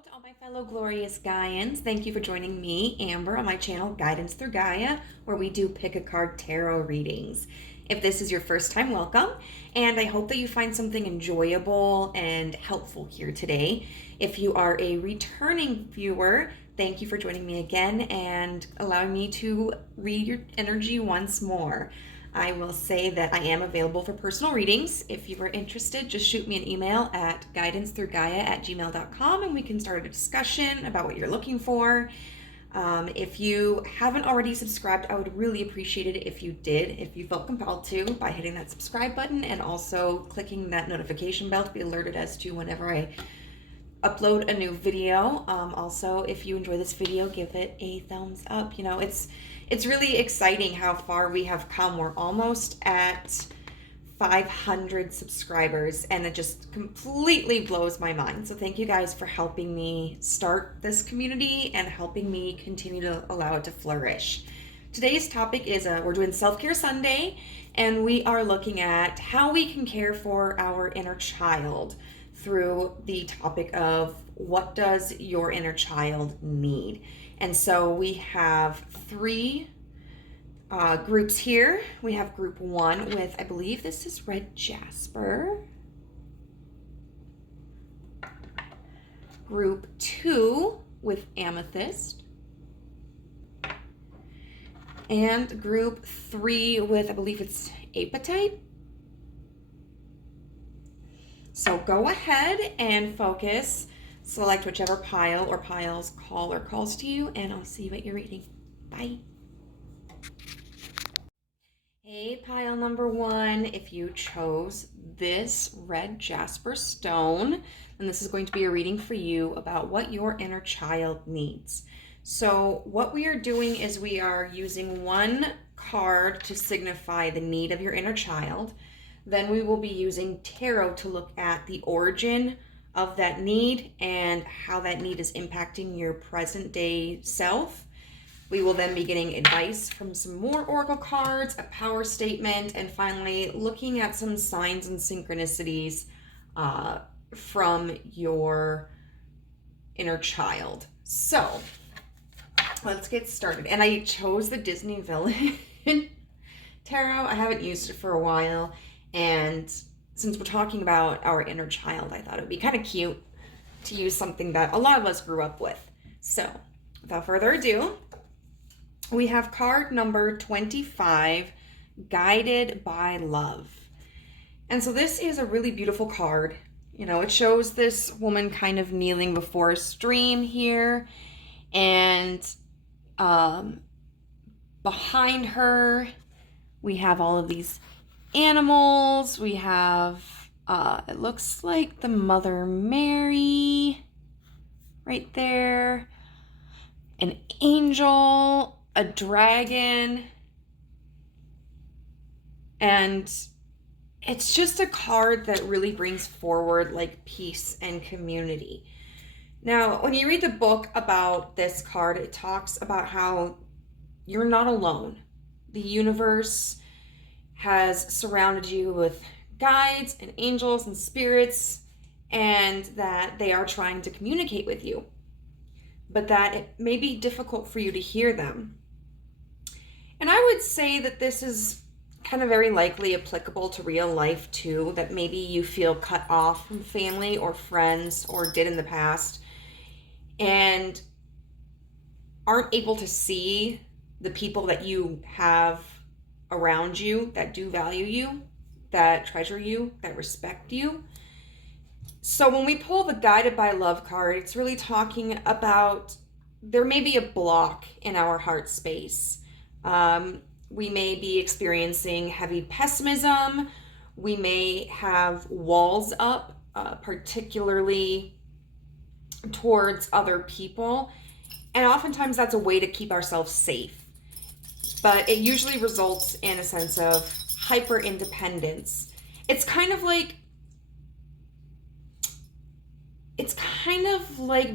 Hello to all my fellow glorious Gaians. Thank you for joining me, Amber, on my channel, Guidance Through Gaia, where we do pick a card tarot readings. If this is your first time, welcome, and I hope that you find something enjoyable and helpful here today. If you are a returning viewer, thank you for joining me again and allowing me to read your energy once more. I will say that I am available for personal readings. If you are interested, just shoot me an email at guidancethroughgaia@gmail.com and we can start a discussion about what you're looking for. If you haven't already subscribed, I would really appreciate it if you did, if you felt compelled to, by hitting that subscribe button and also clicking that notification bell to be alerted as to whenever I upload a new video. Also, if you enjoy this video, give it a thumbs up. You know, it's really exciting how far we have come. We're almost at 500 subscribers and it just completely blows my mind. So thank you guys for helping me start this community and helping me continue to allow it to flourish. Today's topic is we're doing Self-Care Sunday, and we are looking at how we can care for our inner child through the topic of what does your inner child need. And so we have three groups here. We have group one with, I believe this is red jasper. Group two with amethyst. And group three with, I believe it's apatite. So go ahead and focus. Select whichever pile or piles calls to you, and I'll see you at your reading. Bye. Hey, pile number one, if you chose this red jasper stone, then this is going to be a reading for you about what your inner child needs. So what we are doing is we are using one card to signify the need of your inner child. Then we will be using tarot to look at the origin of that need and how that need is impacting your present day self. We will then be getting advice from some more oracle cards, a power statement, and finally looking at some signs and synchronicities from your inner child. So let's get started. And I chose the Disney Villain tarot. I haven't used it for a while, and since we're talking about our inner child, I thought it would be kind of cute to use something that a lot of us grew up with. So without further ado, we have card number 25, Guided by Love. And so this is a really beautiful card. You know, it shows this woman kind of kneeling before a stream here, and behind her we have all of these animals. We have, it looks like the Mother Mary right there, an angel, a dragon, and it's just a card that really brings forward like peace and community. Now, when you read the book about this card, it talks about how you're not alone. The universe has surrounded you with guides and angels and spirits, and that they are trying to communicate with you, but that it may be difficult for you to hear them. And I would say that this is kind of very likely applicable to real life too, that maybe you feel cut off from family or friends, or did in the past, and aren't able to see the people that you have around you that do value you, that treasure you, that respect you. So when we pull the Guided by Love card, it's really talking about there may be a block in our heart space. We may be experiencing heavy pessimism. We may have walls up, particularly towards other people. And oftentimes that's a way to keep ourselves safe. But it usually results in a sense of hyper independence. It's kind of like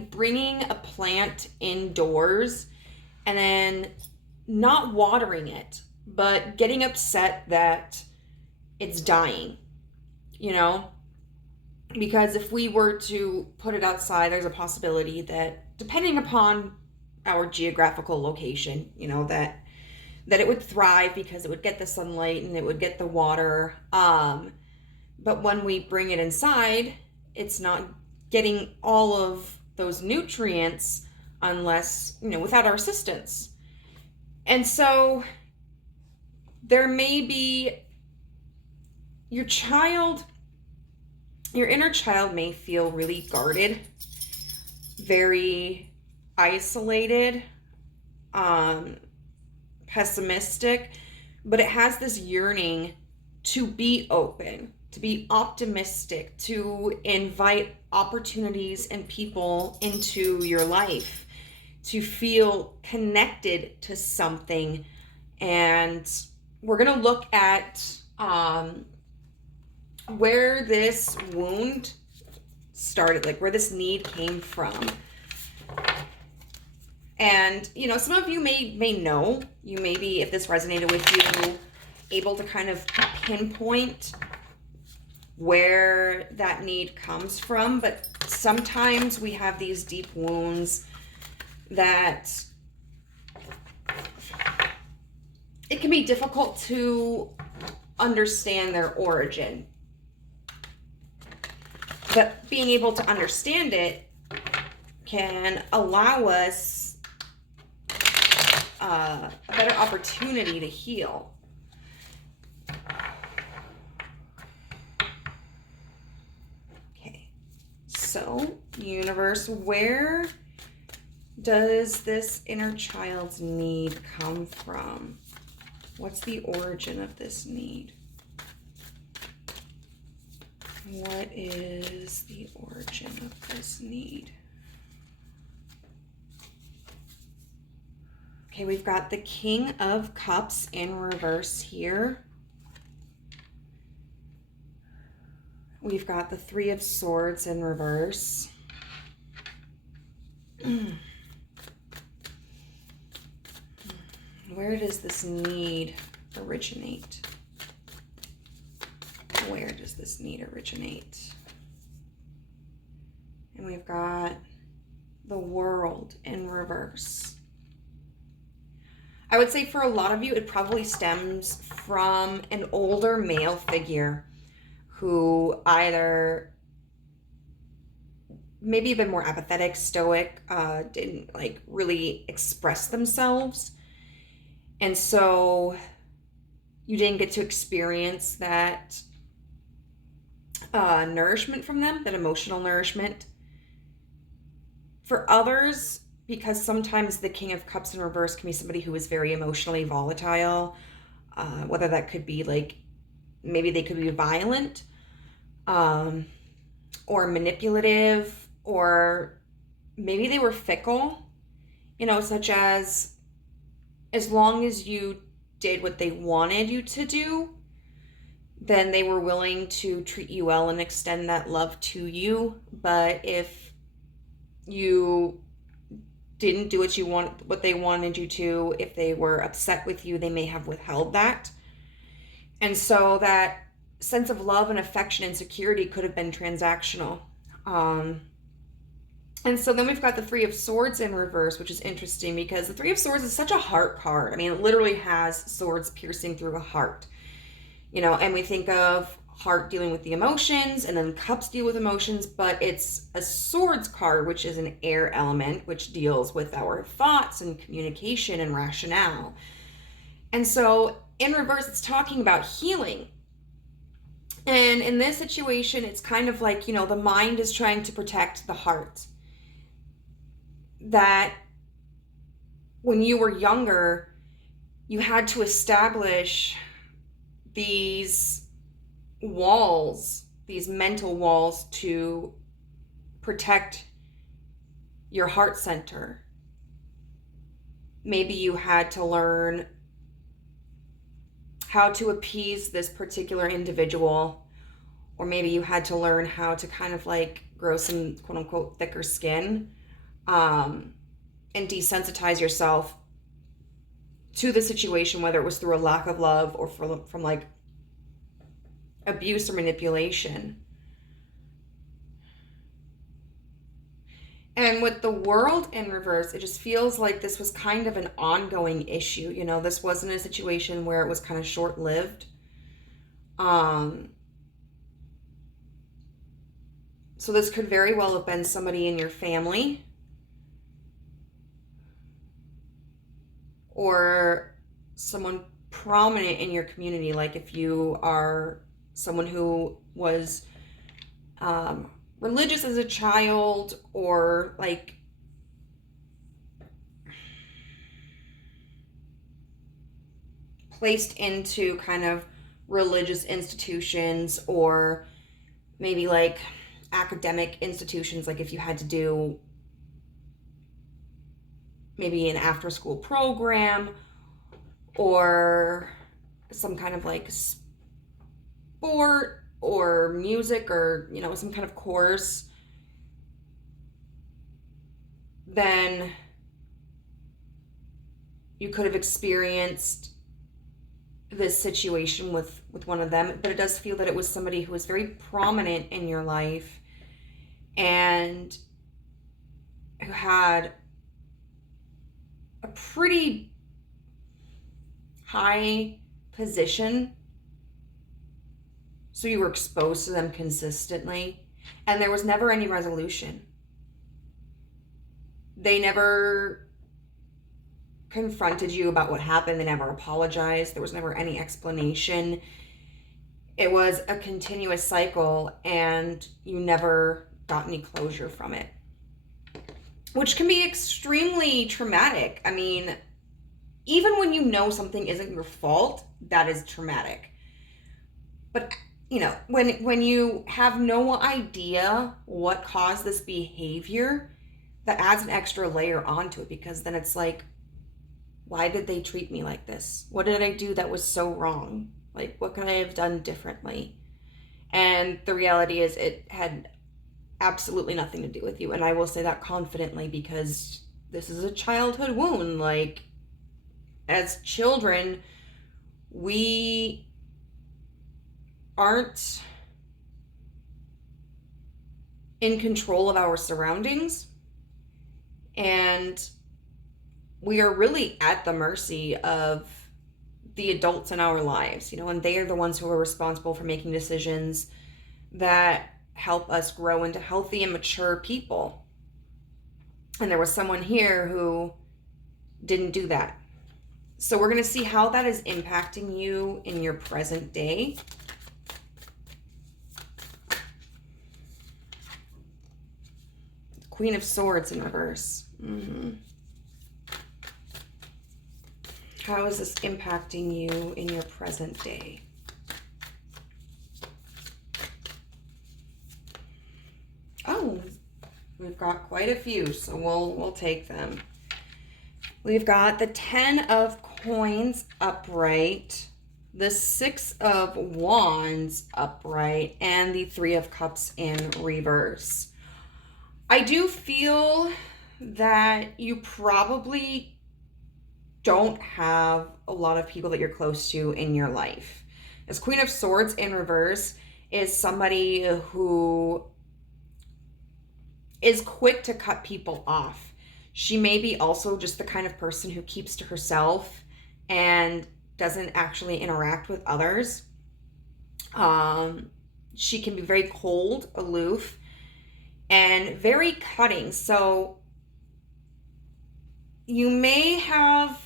bringing a plant indoors and then not watering it, but getting upset that it's dying, you know? Because if we were to put it outside, there's a possibility that, depending upon our geographical location, that it would thrive because it would get the sunlight and it would get the water. But when we bring it inside, it's not getting all of those nutrients unless, without our assistance. And so there may be your inner child may feel really guarded, very isolated, pessimistic, but it has this yearning to be open, to be optimistic, to invite opportunities and people into your life, to feel connected to something. And we're going to look at where this wound started, like where this need came from. And, some of you may know, you may be, if this resonated with you, able to kind of pinpoint where that need comes from. But sometimes we have these deep wounds that it can be difficult to understand their origin. But being able to understand it can allow us a better opportunity to heal. Okay, so universe, where does this inner child's need come from? What's the origin of this need? What is the origin of this need? Okay, we've got the King of Cups in reverse here. We've got the Three of Swords in reverse. Where does this need originate? Where does this need originate? And we've got the World in reverse. I would say for a lot of you, it probably stems from an older male figure who either maybe a bit more apathetic, stoic, didn't really express themselves. And so you didn't get to experience that nourishment from them, that emotional nourishment. For others, because sometimes the King of Cups in reverse can be somebody who is very emotionally volatile, whether that could be maybe they could be violent, or manipulative, or maybe they were fickle, such as long as you did what they wanted you to do, then they were willing to treat you well and extend that love to you. But if you didn't do what they wanted you to, if they were upset with you, they may have withheld that. And so that sense of love and affection and security could have been transactional. And so then we've got the Three of Swords in reverse, which is interesting because the Three of Swords is such a heart card. I mean, it literally has swords piercing through a heart. And we think of heart dealing with the emotions, and then cups deal with emotions, but it's a swords card, which is an air element, which deals with our thoughts and communication and rationale. And so in reverse, it's talking about healing. And in this situation, it's kind of like, the mind is trying to protect the heart. That when you were younger, you had to establish these walls, these mental walls to protect your heart center. Maybe you had to learn how to appease this particular individual, or maybe you had to learn how to kind of grow some quote unquote thicker skin, and desensitize yourself to the situation, whether it was through a lack of love or from abuse or manipulation. And with the World in reverse, it just feels like this was kind of an ongoing issue. You know, this wasn't a situation where it was kind of short-lived. So this could very well have been somebody in your family, or someone prominent in your community. Like if you are someone who was religious as a child, or like placed into kind of religious institutions, or maybe like academic institutions, like if you had to do maybe an after school program or some kind of like sport or music, or you know, some kind of course, then you could have experienced this situation with one of them. But it does feel that it was somebody who was very prominent in your life and who had a pretty high position, so you were exposed to them consistently, and there was never any resolution. They never confronted you about what happened. They never apologized. There was never any explanation. It was a continuous cycle, and you never got any closure from it, which can be extremely traumatic. I mean, even when you know something isn't your fault, that is traumatic. But you know, when you have no idea what caused this behavior, that adds an extra layer onto it, because then it's like, why did they treat me like this? What did I do that was so wrong? Like, what could I have done differently? And the reality is, it had absolutely nothing to do with you. And I will say that confidently, because this is a childhood wound. Like, as children, we aren't in control of our surroundings, and we are really at the mercy of the adults in our lives, you know, and they are the ones who are responsible for making decisions that help us grow into healthy and mature people. And there was someone here who didn't do that. So we're going to see how that is impacting you in your present day. Queen of Swords in reverse. How is this impacting you in your present day? Oh, we've got quite a few, so we'll take them. We've got the 10 of Coins upright, the 6 of Wands upright, and the 3 of Cups in reverse. I do feel that you probably don't have a lot of people that you're close to in your life. This Queen of Swords in reverse is somebody who is quick to cut people off. She may be also just the kind of person who keeps to herself and doesn't actually interact with others. She can be very cold, aloof, and very cutting. So you may have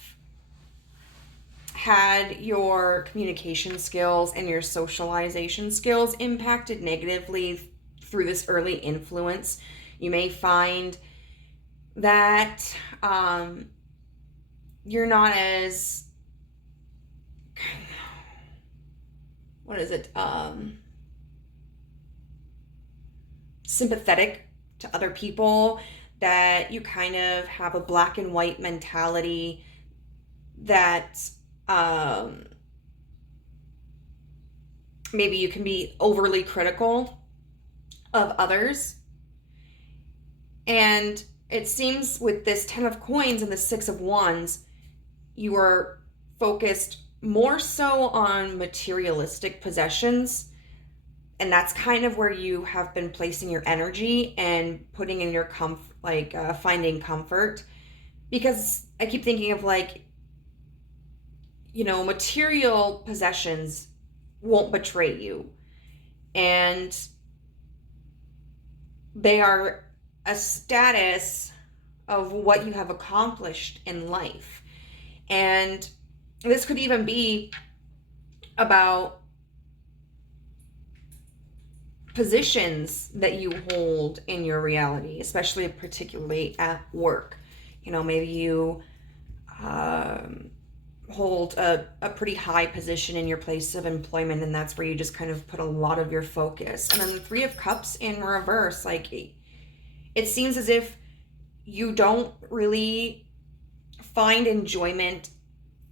had your communication skills and your socialization skills impacted negatively through this early influence. You may find that you're not as, sympathetic to other people, that you kind of have a black and white mentality, that maybe you can be overly critical of others. And it seems with this 10 of Coins and the 6 of Wands, you are focused more so on materialistic possessions. And that's kind of where you have been placing your energy and putting in your like finding comfort, because I keep thinking of like, material possessions won't betray you, and they are a status of what you have accomplished in life. And this could even be about positions that you hold in your reality, especially particularly at work. Maybe you hold a pretty high position in your place of employment, and that's where you just kind of put a lot of your focus. And then the Three of Cups in reverse, like it seems as if you don't really find enjoyment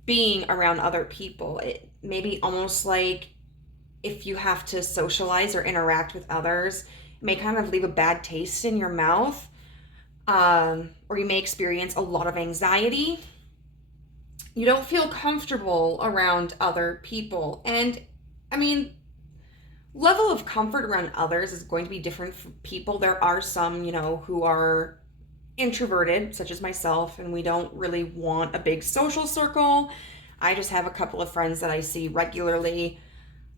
being around other people. It maybe almost like if you have to socialize or interact with others, it may kind of leave a bad taste in your mouth, or you may experience a lot of anxiety. You don't feel comfortable around other people. And I mean, level of comfort around others is going to be different for people. There are some, who are introverted, such as myself, and we don't really want a big social circle. I just have a couple of friends that I see regularly.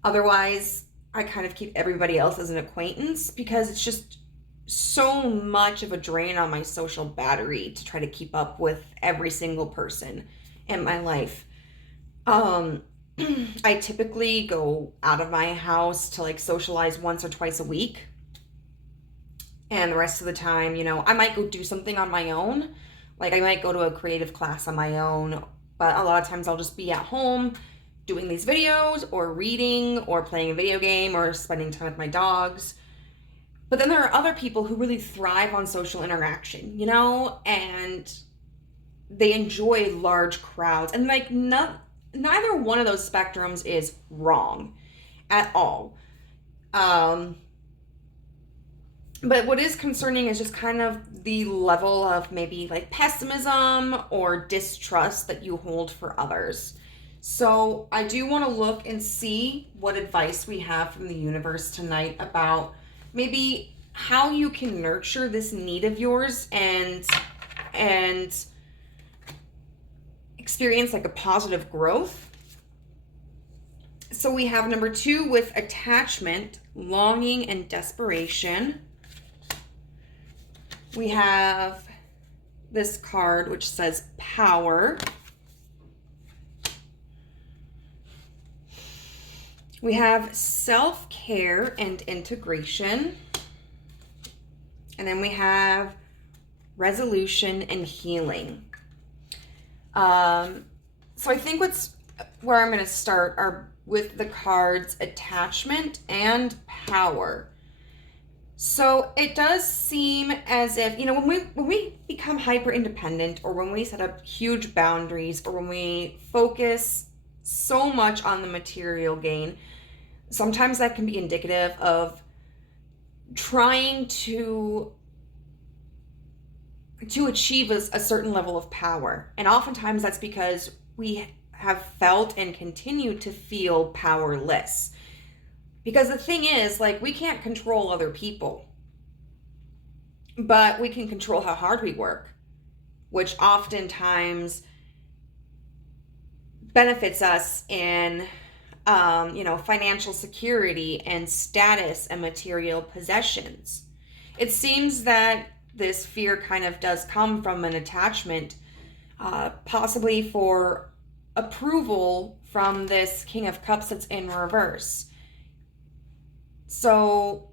Otherwise, I kind of keep everybody else as an acquaintance, because it's just so much of a drain on my social battery to try to keep up with every single person in my life. I typically go out of my house to like socialize once or twice a week. And the rest of the time, I might go do something on my own. Like I might go to a creative class on my own, but a lot of times I'll just be at home doing these videos or reading or playing a video game or spending time with my dogs. But then there are other people who really thrive on social interaction, and they enjoy large crowds. And like neither one of those spectrums is wrong at all. But what is concerning is just kind of the level of maybe like pessimism or distrust that you hold for others. So I do want to look and see what advice we have from the universe tonight about maybe how you can nurture this need of yours and experience like a positive growth. So we have number 2 with attachment, longing, and desperation. We have this card which says power. We have self-care and integration. And then we have resolution and healing. So I think where I'm going to start are with the cards attachment and power. So it does seem as if, when we become hyper independent, or when we set up huge boundaries, or when we focus so much on the material gain, sometimes that can be indicative of trying to achieve a certain level of power. And oftentimes that's because we have felt and continue to feel powerless. Because the thing is, like, we can't control other people, but we can control how hard we work, which oftentimes benefits us in, financial security and status and material possessions. It seems that this fear kind of does come from an attachment, possibly for approval from this King of Cups that's in reverse. So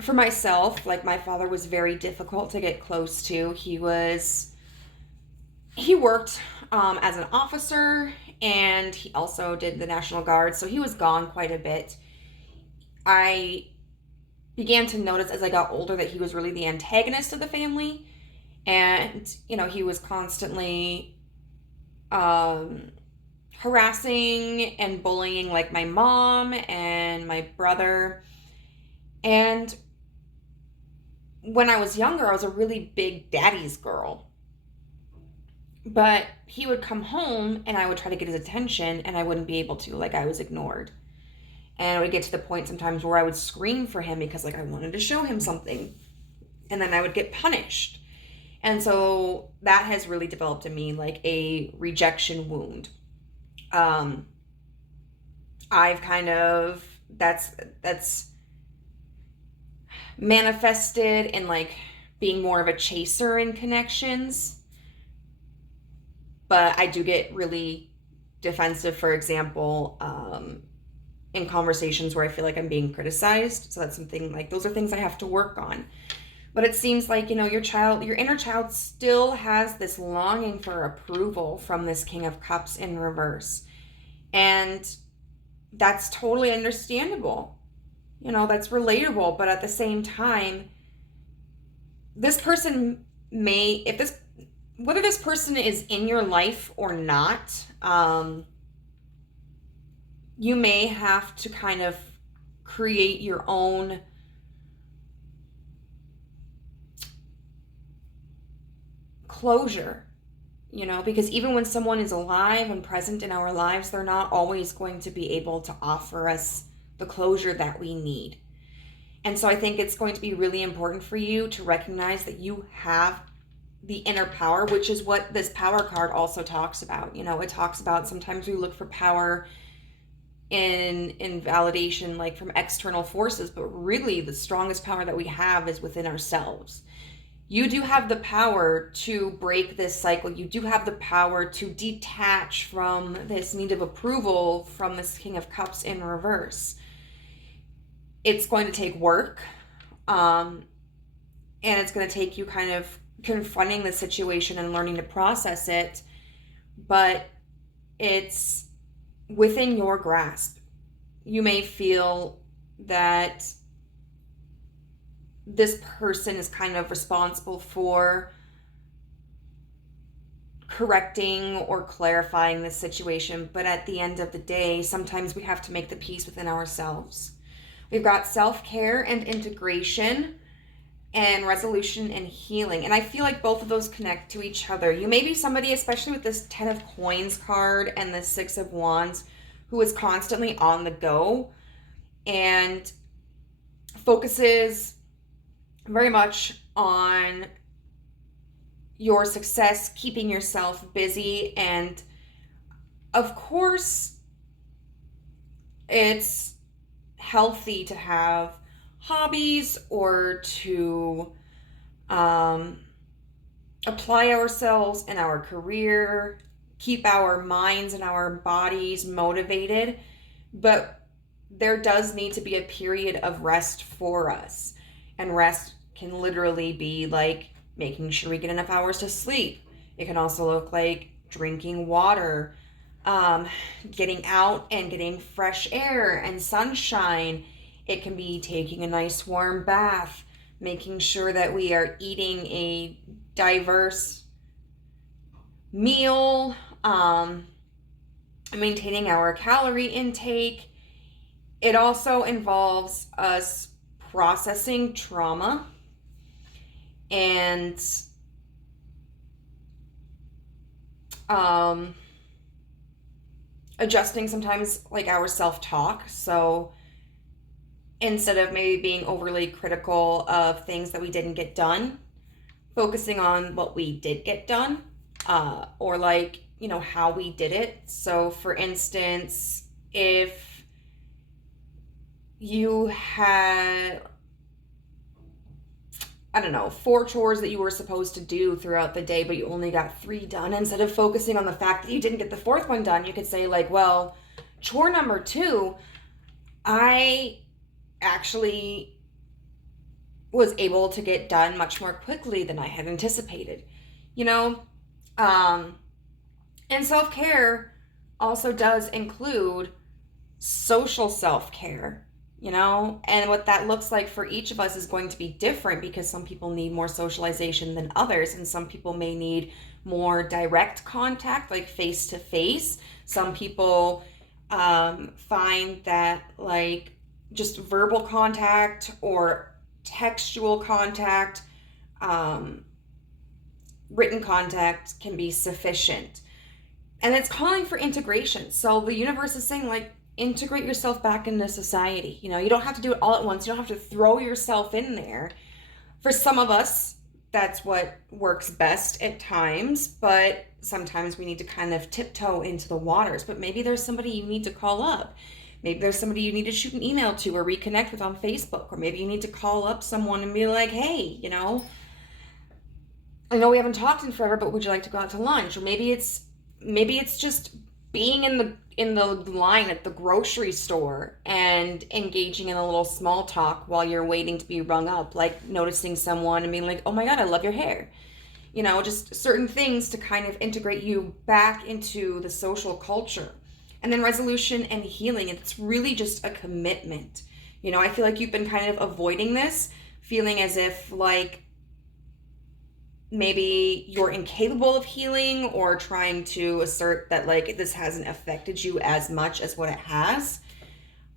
for myself, like, my father was very difficult to get close to. He worked as an officer, and he also did the National Guard, so he was gone quite a bit. I began to notice as I got older that he was really the antagonist of the family, and he was constantly harassing and bullying like my mom and my brother. And when I was younger, I was a really big daddy's girl. But he would come home and I would try to get his attention and I wouldn't be able to, like, I was ignored. And it would get to the point sometimes where I would scream for him because, like, I wanted to show him something. and then I would get punished. And so that has really developed in me like a rejection wound. I've kind of, that's manifested in like being more of a chaser in connections. But I do get really defensive, for example, in conversations where I feel like I'm being criticized. So that's something like, those are things I have to work on. But it seems like, your inner child still has this longing for approval from this King of Cups in reverse. And that's totally understandable. That's relatable. But at the same time, this person whether this person is in your life or not, you may have to kind of create your own closure, because even when someone is alive and present in our lives, they're not always going to be able to offer us the closure that we need. And so I think it's going to be really important for you to recognize that you have the inner power, which is what this power card also talks about. It talks about sometimes we look for power in validation, like from external forces, but really the strongest power that we have is within ourselves. You do have the power to break this cycle. You do have the power to detach from this need of approval from this King of Cups in reverse. It's going to take work, and it's going to take you kind of confronting the situation and learning to process it, but it's within your grasp. You may feel that this person is kind of responsible for correcting or clarifying this situation, but at the end of the day, sometimes we have to make the peace within ourselves. We've got self-care and integration, and resolution and healing. And I feel like both of those connect to each other. You may be somebody, especially with this 10 of Coins card and the 6 of Wands, who is constantly on the go and focuses very much on your success, keeping yourself busy. And of course, it's healthy to have hobbies or to apply ourselves in our career, keep our minds and our bodies motivated, but there does need to be a period of rest for us. And rest can literally be like making sure we get enough hours to sleep. It can also look like drinking water, getting out and getting fresh air and sunshine. It can be taking a nice warm bath, making sure that we are eating a diverse meal, maintaining our calorie intake. It also involves us processing trauma and adjusting sometimes like our self-talk. So instead of maybe being overly critical of things that we didn't get done, focusing on what we did get done, or like, how we did it. So for instance, if you had, 4 chores that you were supposed to do throughout the day, but you only got 3 done, instead of focusing on the fact that you didn't get the 4th one done, you could say like, well, chore number 2, I actually was able to get done much more quickly than I had anticipated. And self-care also does include social self-care, and what that looks like for each of us is going to be different, because some people need more socialization than others, and some people may need more direct contact, like face-to-face. Some people find that like just verbal contact or textual contact, written contact can be sufficient. And it's calling for integration. So the universe is saying like, integrate yourself back into society. You don't have to do it all at once. You don't have to throw yourself in there. For some of us, that's what works best at times, but sometimes we need to kind of tiptoe into the waters. But maybe there's somebody you need to call up. Maybe there's somebody you need to shoot an email to or reconnect with on Facebook. Or maybe you need to call up someone and be like, hey, I know we haven't talked in forever, but would you like to go out to lunch? Or maybe it's just being in the line at the grocery store and engaging in a little small talk while you're waiting to be rung up, like noticing someone and being like, oh my God, I love your hair. Just certain things to kind of integrate you back into the social culture. And then resolution and healing, it's really just a commitment. I feel like you've been kind of avoiding this, feeling as if like maybe you're incapable of healing, or trying to assert that like this hasn't affected you as much as what it has.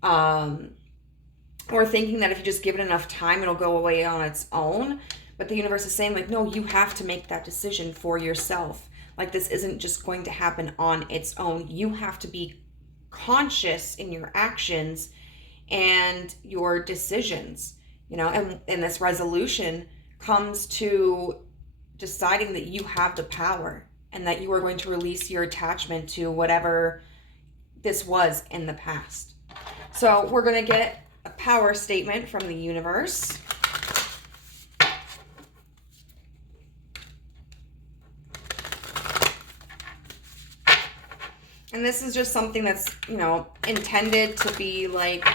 Or thinking that if you just give it enough time, it'll go away on its own. But the universe is saying like, no, you have to make that decision for yourself. Like this isn't just going to happen on its own. You have to be conscious in your actions and your decisions, and this resolution comes to deciding that you have the power and that you are going to release your attachment to whatever this was in the past. So we're going to get a power statement from the universe. And this is just something that's, intended to be like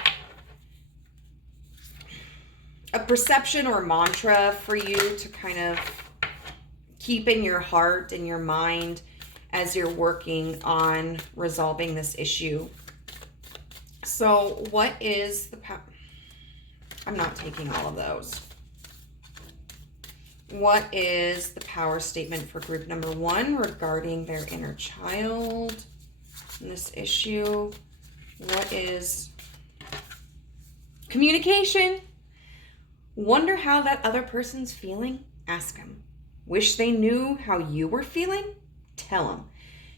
a perception or mantra for you to kind of keep in your heart and your mind as you're working on resolving this issue. So what is the power? I'm not taking all of those. What is the power statement for group number 1 regarding their inner child in this issue? What is communication? Wonder how that other person's feeling? Ask them. Wish they knew how you were feeling? Tell them.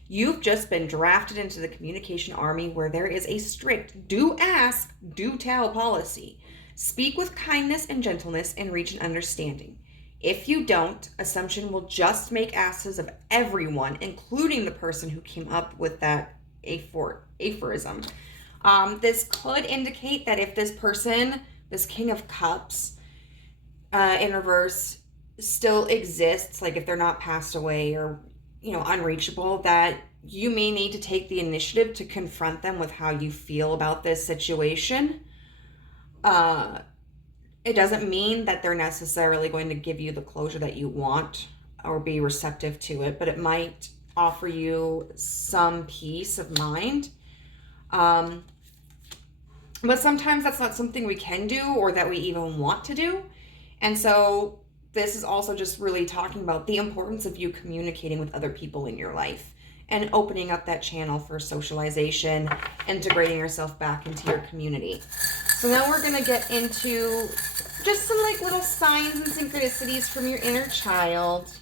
You've just been drafted into the communication army where there is a strict do ask, do tell policy. Speak with kindness and gentleness and reach an understanding. If you don't, assumption will just make asses of everyone, including the person who came up with that aphorism. This could indicate that if this person, this King of Cups in reverse, still exists, like if they're not passed away or unreachable, that you may need to take the initiative to confront them with how you feel about this situation. It doesn't mean that they're necessarily going to give you the closure that you want or be receptive to it, but it might offer you some peace of mind. But sometimes that's not something we can do or that we even want to do. And so this is also just really talking about the importance of you communicating with other people in your life and opening up that channel for socialization, integrating yourself back into your community. So now we're going to get into just some like little signs and synchronicities from your inner child.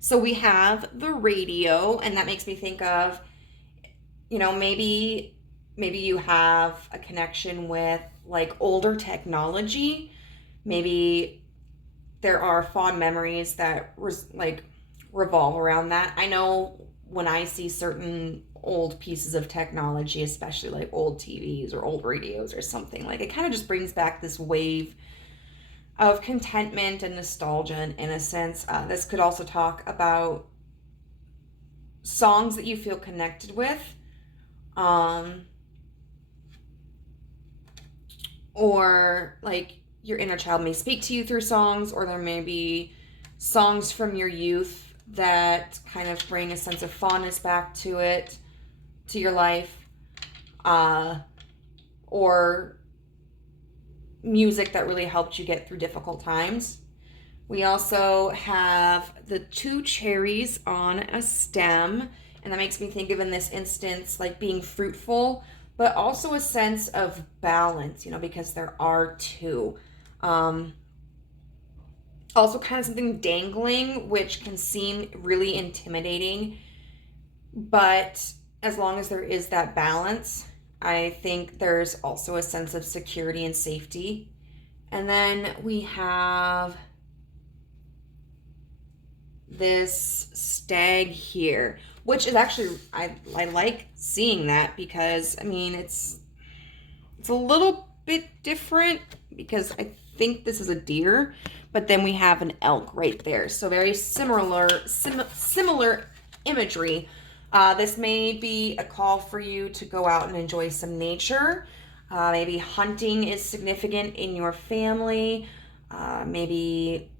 So we have the radio, and that makes me think of, maybe you have a connection with like older technology. Maybe there are fond memories that revolve around that. I know when I see certain old pieces of technology, especially like old TVs or old radios or something, like it kind of just brings back this wave of contentment and nostalgia and innocence. This could also talk about songs that you feel connected with, or like your inner child may speak to you through songs, or there may be songs from your youth that kind of bring a sense of fondness back to your life, or music that really helped you get through difficult times. We also have the 2 cherries on a stem, and that makes me think of, in this instance, like being fruitful, but also a sense of balance, because there are 2. Also kind of something dangling, which can seem really intimidating, but as long as there is that balance, I think there's also a sense of security and safety. And then we have this stag here, which is actually, I like seeing that because, I mean, it's a little bit different because I think this is a deer, but then we have an elk right there. So very similar imagery. This may be a call for you to go out and enjoy some nature. Maybe hunting is significant in your family. Maybe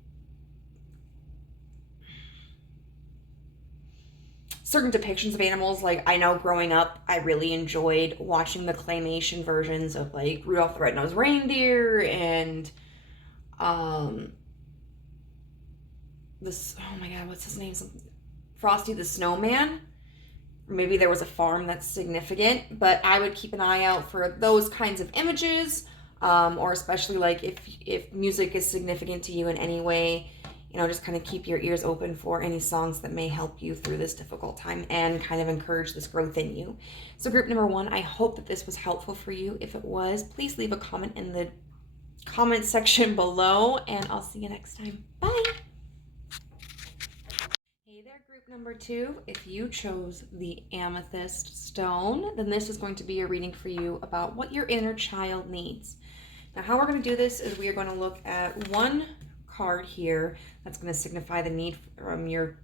certain depictions of animals. Like, I know growing up, I really enjoyed watching the claymation versions of like Rudolph the Red-Nosed Reindeer and this, oh my god, what's his name? Frosty the Snowman. Maybe there was a farm that's significant, but I would keep an eye out for those kinds of images, or especially like if music is significant to you in any way, you know, just kind of keep your ears open for any songs that may help you through this difficult time and kind of encourage this growth in you. So group number 1, I hope that this was helpful for you. If it was, please leave a comment in the comment section below, and I'll see you next time. Bye. Hey there, group number 2. If you chose the amethyst stone, then this is going to be a reading for you about what your inner child needs. Now, how we're going to do this is we are going to look at one card here that's going to signify the need from your,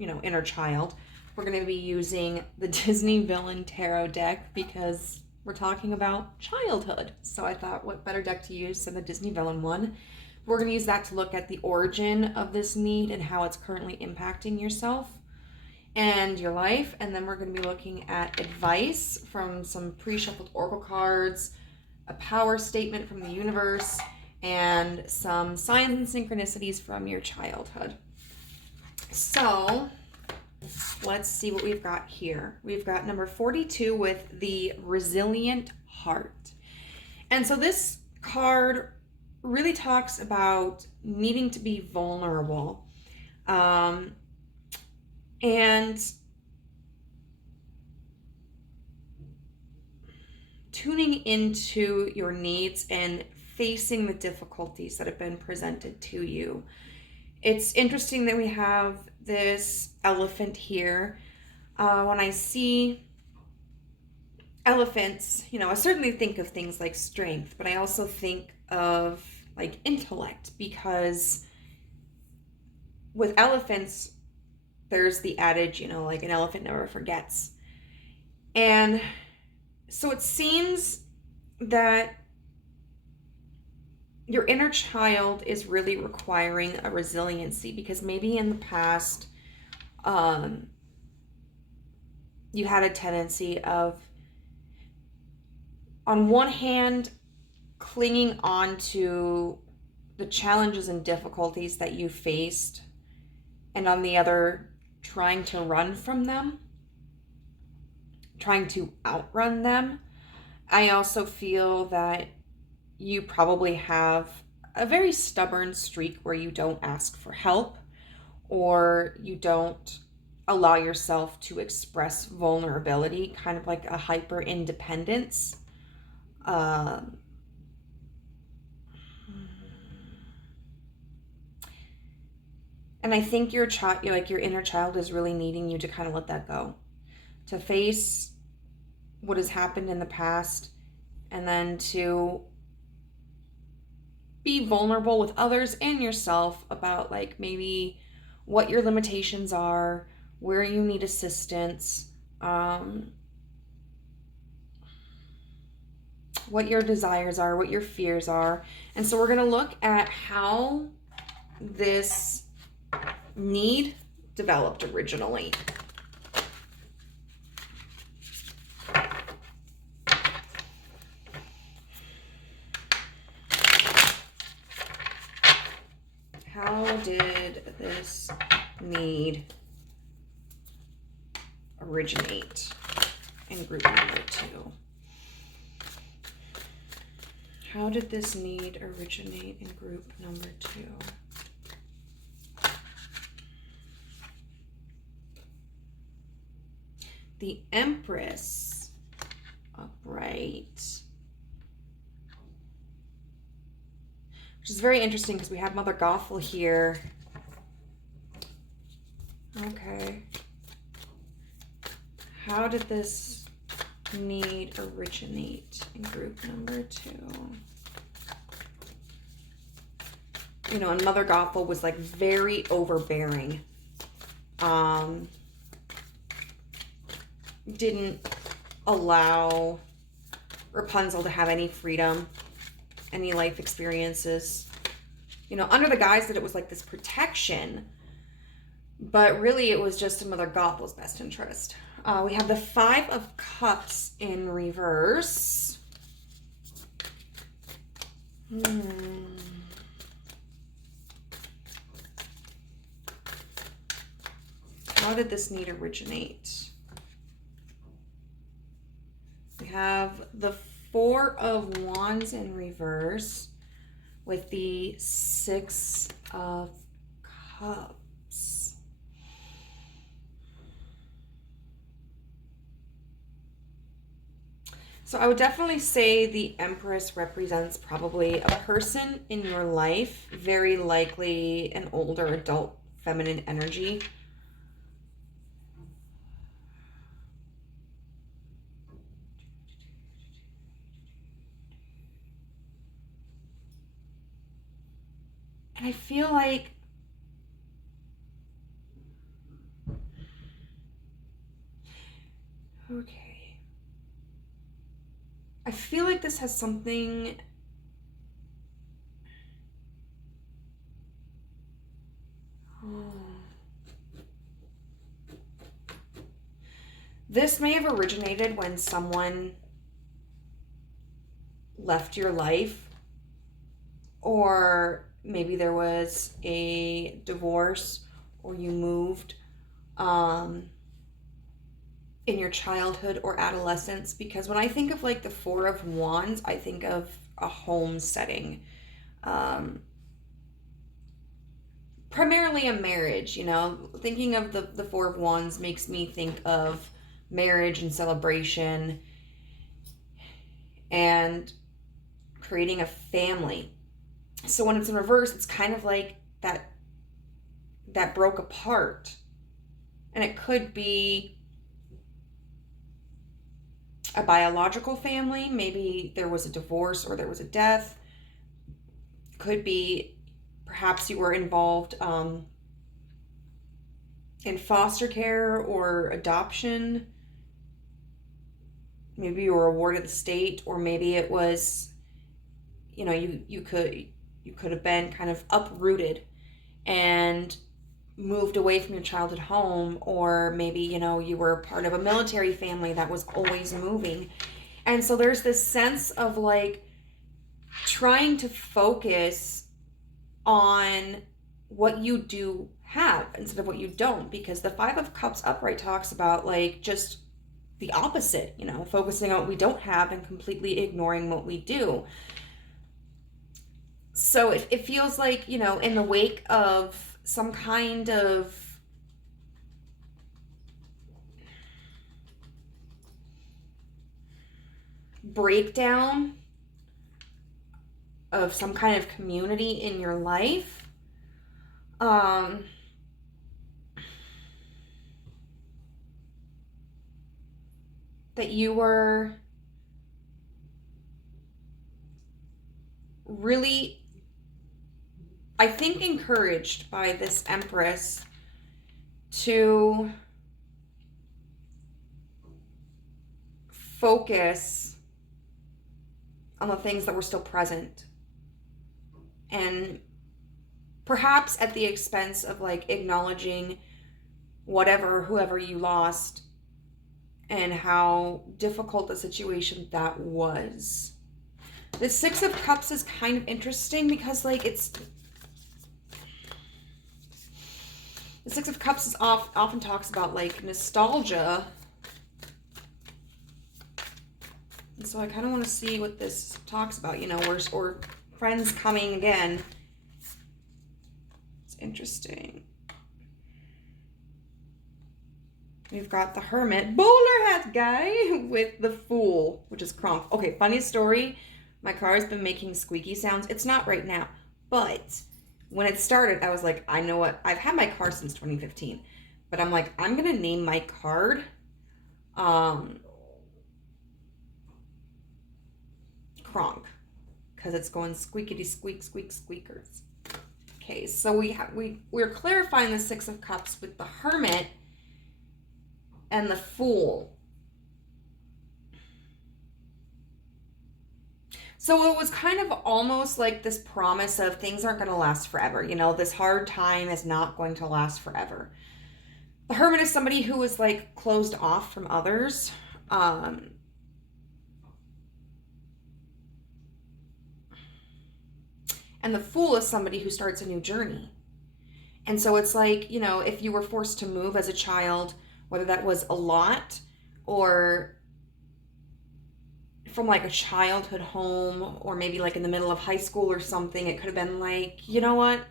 inner child. We're going to be using the Disney Villain Tarot deck because we're talking about childhood. So I thought, what better deck to use than the Disney Villain one? We're going to use that to look at the origin of this need and how it's currently impacting yourself and your life. And then we're going to be looking at advice from some pre-shuffled oracle cards, a power statement from the universe, and some signs and synchronicities from your childhood. So let's see what we've got here. We've got number 42 with the resilient heart. And so this card really talks about needing to be vulnerable, and tuning into your needs and facing the difficulties that have been presented to you. It's interesting that we have this elephant here. When I see elephants, I certainly think of things like strength, but I also think of like intellect, because with elephants, there's the adage, like an elephant never forgets. And so it seems that your inner child is really requiring a resiliency, because maybe in the past, you had a tendency of, on one hand, clinging on to the challenges and difficulties that you faced, and on the other, trying to run from them, trying to outrun them. I also feel that you probably have a very stubborn streak where you don't ask for help, or you don't allow yourself to express vulnerability, kind of like a hyper independence. And I think your inner child is really needing you to kind of let that go, to face what has happened in the past, and then to be vulnerable with others and yourself about like maybe what your limitations are, where you need assistance, what your desires are, what your fears are. And so we're going to look at how this need developed originally. How did this need originate in group number 2? How did this need originate in group number 2? The Empress of Right. Which is very interesting because we have Mother Gothel here. Okay. How did this need originate in group number 2? You know, and Mother Gothel was like very overbearing. Didn't allow Rapunzel to have any freedom, any life experiences, you know, under the guise that it was like this protection, but really it was just in Mother Gothel's best interest. We have the 5 of Cups in reverse. How did this need originate? We have the 4 of Wands in reverse with the 6 of Cups. So I would definitely say the Empress represents probably a person in your life, very likely an older adult feminine energy. And I feel like okay. I feel like this has something this may have originated when someone left your life, or maybe there was a divorce, or you moved in your childhood or adolescence. Because when I think of like the 4 of Wands, I think of a home setting, primarily a marriage. You know, thinking of the 4 of Wands makes me think of marriage and celebration and creating a family. So when it's in reverse, it's kind of like that broke apart. And it could be a biological family. Maybe there was a divorce or there was a death. Could be perhaps you were involved in foster care or adoption. Maybe you were awarded the state, or maybe it was, you know, you could have been kind of uprooted and moved away from your childhood home, or maybe, you know, you were part of a military family that was always moving. And so there's this sense of like trying to focus on what you do have instead of what you don't, because the 5 of Cups upright talks about like just the opposite, you know, focusing on what we don't have and completely ignoring what we do. So it feels like, you know, in the wake of some kind of breakdown of some kind of community in your life, that you were really, I think, encouraged by this Empress to focus on the things that were still present, and perhaps at the expense of like acknowledging whoever you lost and how difficult the situation that was. The 6 of Cups is kind of interesting because like the 6 of Cups is often talks about like nostalgia. And so I kind of want to see what this talks about, you know, or friends coming again. It's interesting. We've got the Hermit, bowler hat guy with the Fool, which is Kronk. Okay, funny story. My car has been making squeaky sounds. It's not right now, but when it started, I was like, I know what. I've had my car since 2015, but I'm like, I'm going to name my card Kronk, because it's going squeakity squeak squeak squeakers. Okay, so we're clarifying the Six of Cups with the Hermit and the Fool. So it was kind of almost like this promise of things aren't going to last forever. You know, this hard time is not going to last forever. The Hermit is somebody who is like closed off from others. And the Fool is somebody who starts a new journey. And so it's like, you know, if you were forced to move as a child, whether that was a lot or from like a childhood home or maybe like in the middle of high school or something, it could have been like, you know what,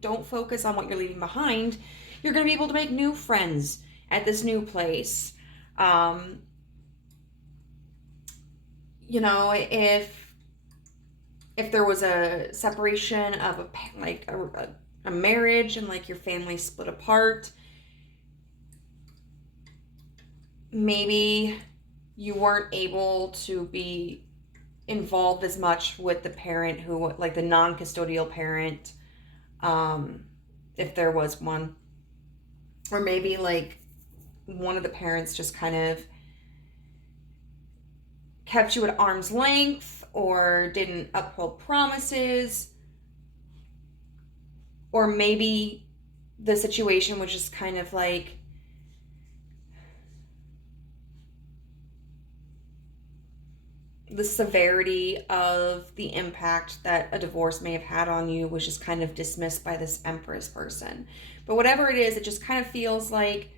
don't focus on what you're leaving behind. You're going to be able to make new friends at this new place. If there was a separation of a marriage and like your family split apart, maybe you weren't able to be involved as much with the parent who, like the non-custodial parent, if there was one, or maybe like one of the parents just kind of kept you at arm's length or didn't uphold promises, or maybe the situation was just kind of like the severity of the impact that a divorce may have had on you was just kind of dismissed by this Empress person. But whatever it is, it just kind of feels like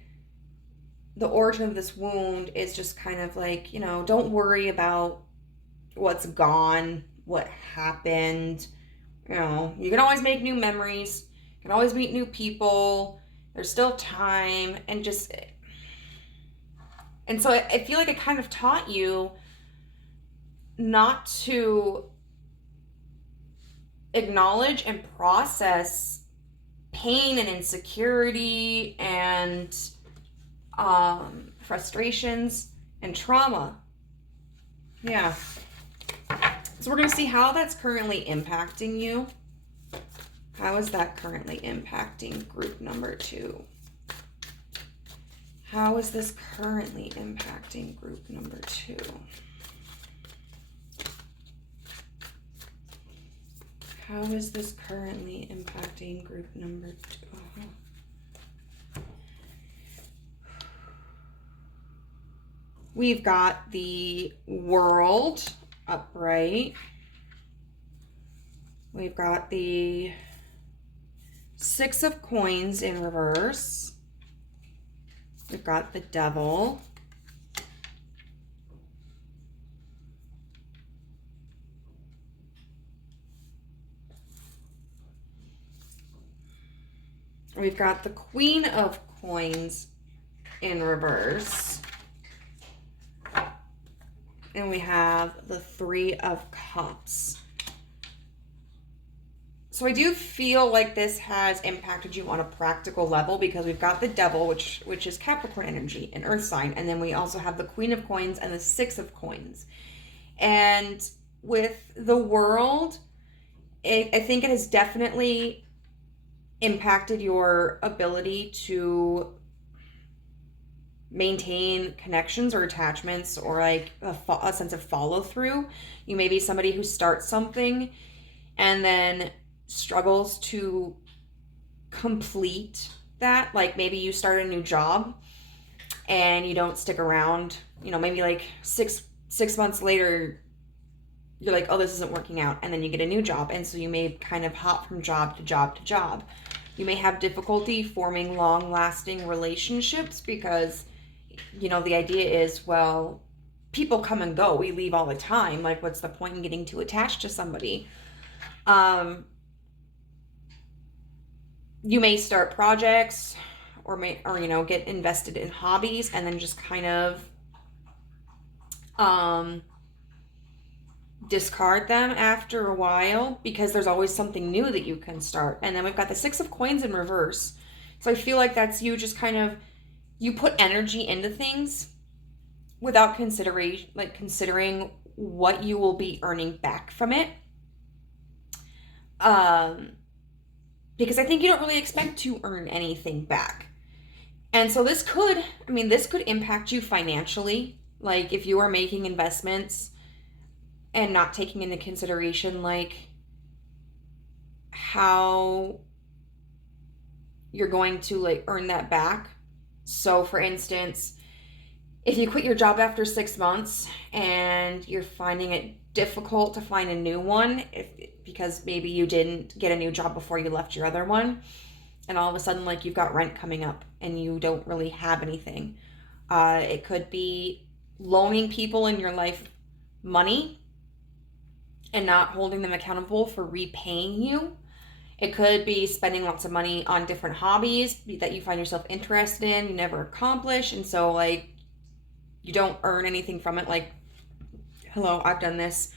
the origin of this wound is just kind of like, don't worry about what's gone, what happened. You can always make new memories. You can always meet new people. There's still time. And so I feel like it kind of taught you not to acknowledge and process pain and insecurity and frustrations and trauma. Yeah. So we're going to see how that's currently impacting you. How is that currently impacting group number 2? How is this currently impacting group number 2? How is this currently impacting group number 2? We've got the World upright. We've got the Six of Coins in reverse. We've got the Devil. We've got the Queen of Coins in reverse. And we have the Three of Cups. So I do feel like this has impacted you on a practical level because we've got the Devil, which is Capricorn energy, an earth sign. And then we also have the Queen of Coins and the Six of Coins. And with the World, I think it has definitely impacted your ability to maintain connections or attachments or like a sense of follow through. You may be somebody who starts something and then struggles to complete that. Like maybe you start a new job and you don't stick around, maybe like six months later, you're like, oh, this isn't working out. And then you get a new job. And so you may kind of hop from job to job to job. You may have difficulty forming long-lasting relationships because, the idea is, well, people come and go. We leave all the time. Like, what's the point in getting too attached to somebody? You may start projects or you know, get invested in hobbies and then just kind of discard them after a while, because there's always something new that you can start. And then we've got the Six of Coins in reverse. So I feel like that's you just kind of, you put energy into things without consideration, like considering what you will be earning back from it. Because I think you don't really expect to earn anything back. And so this could impact you financially. Like if you are making investments and not taking into consideration like how you're going to like earn that back. So for instance, if you quit your job after 6 months and you're finding it difficult to find a new one, because maybe you didn't get a new job before you left your other one, and all of a sudden like you've got rent coming up and you don't really have anything. It could be loaning people in your life money and not holding them accountable for repaying you. It could be spending lots of money on different hobbies that you find yourself interested in, you never accomplish, and so like you don't earn anything from it. Like, hello, I've done this.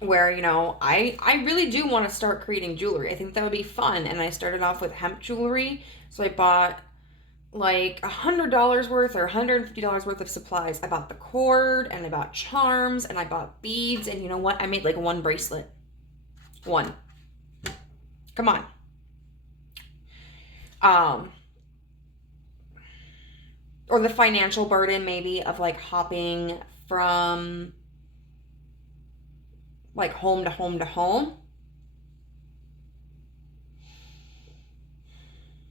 Where, you know, I really do want to start creating jewelry. I think that would be fun. And I started off with hemp jewelry. So I bought like $100 worth or $150 worth of supplies. I bought the cord and I bought charms and I bought beads. And you know what? I made like one bracelet. One. Come on. Or the financial burden maybe of like hopping from like home to home to home.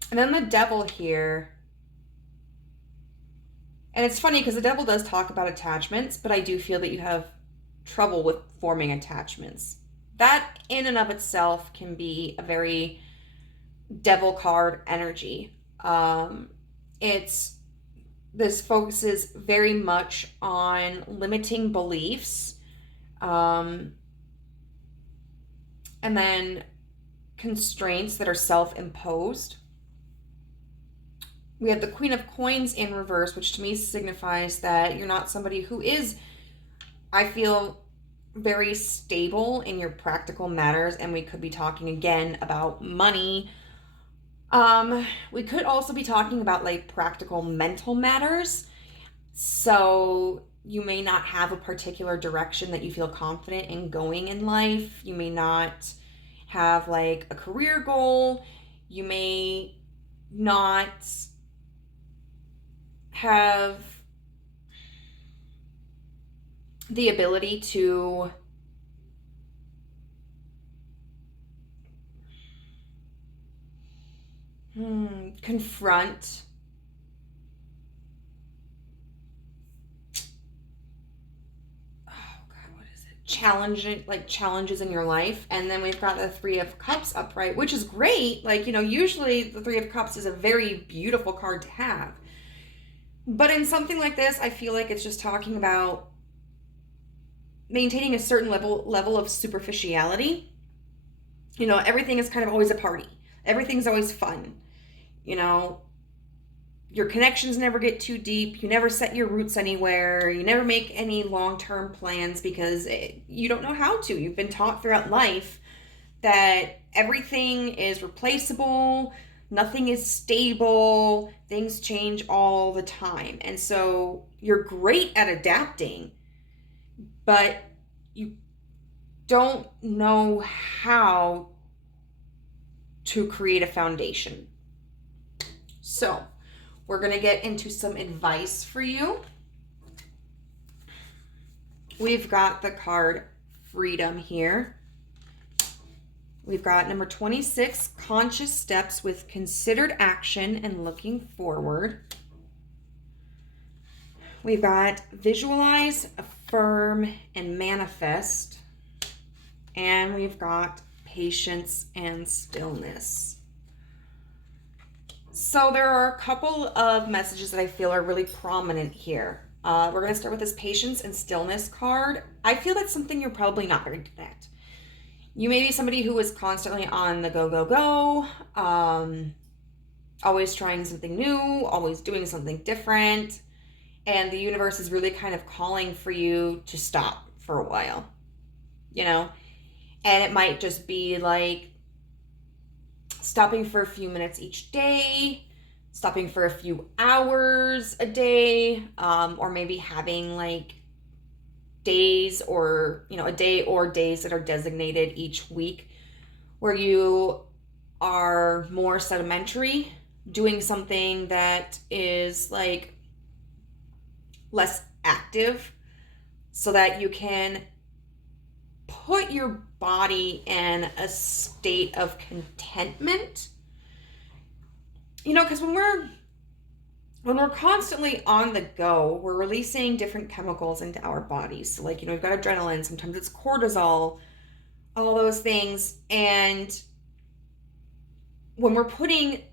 And then the devil here. And it's funny because the devil does talk about attachments, but I do feel that you have trouble with forming attachments. That in and of itself can be a very devil card energy. This focuses very much on limiting beliefs, and then constraints that are self-imposed. We have the Queen of Coins in reverse, which to me signifies that you're not somebody who is, I feel, very stable in your practical matters, and we could be talking again about money. We could also be talking about like practical mental matters. So you may not have a particular direction that you feel confident in going in life. You may not have like a career goal. You may not have the ability to confront challenges in your life. And then we've got the Three of Cups upright, which is great. Like, you know, usually the Three of Cups is a very beautiful card to have. But in something like this, I feel like it's just talking about maintaining a certain level of superficiality. You know, everything is kind of always a party. Everything's always fun. You know, your connections never get too deep. You never set your roots anywhere. You never make any long-term plans because you don't know how to. You've been taught throughout life that everything is replaceable. Nothing is stable. Things change all the time. And so you're great at adapting, but you don't know how to create a foundation. So we're going to get into some advice for you. We've got the card Freedom here. We've got number 26, conscious steps with considered action and looking forward. We've got visualize, affirm, and manifest. And we've got patience and stillness. So there are a couple of messages that I feel are really prominent here. We're going to start with this patience and stillness card. I feel that's something you're probably not very good at. You may be somebody who is constantly on the go, go, go, always trying something new, always doing something different. And the universe is really kind of calling for you to stop for a while, you know? And it might just be like stopping for a few minutes each day, stopping for a few hours a day, or maybe having like days or, a day or days that are designated each week where you are more sedimentary, doing something that is like less active so that you can put your body in a state of contentment. Because when we're constantly on the go, we're releasing different chemicals into our bodies. So like, we've got adrenaline, sometimes it's cortisol, all those things. And when we're putting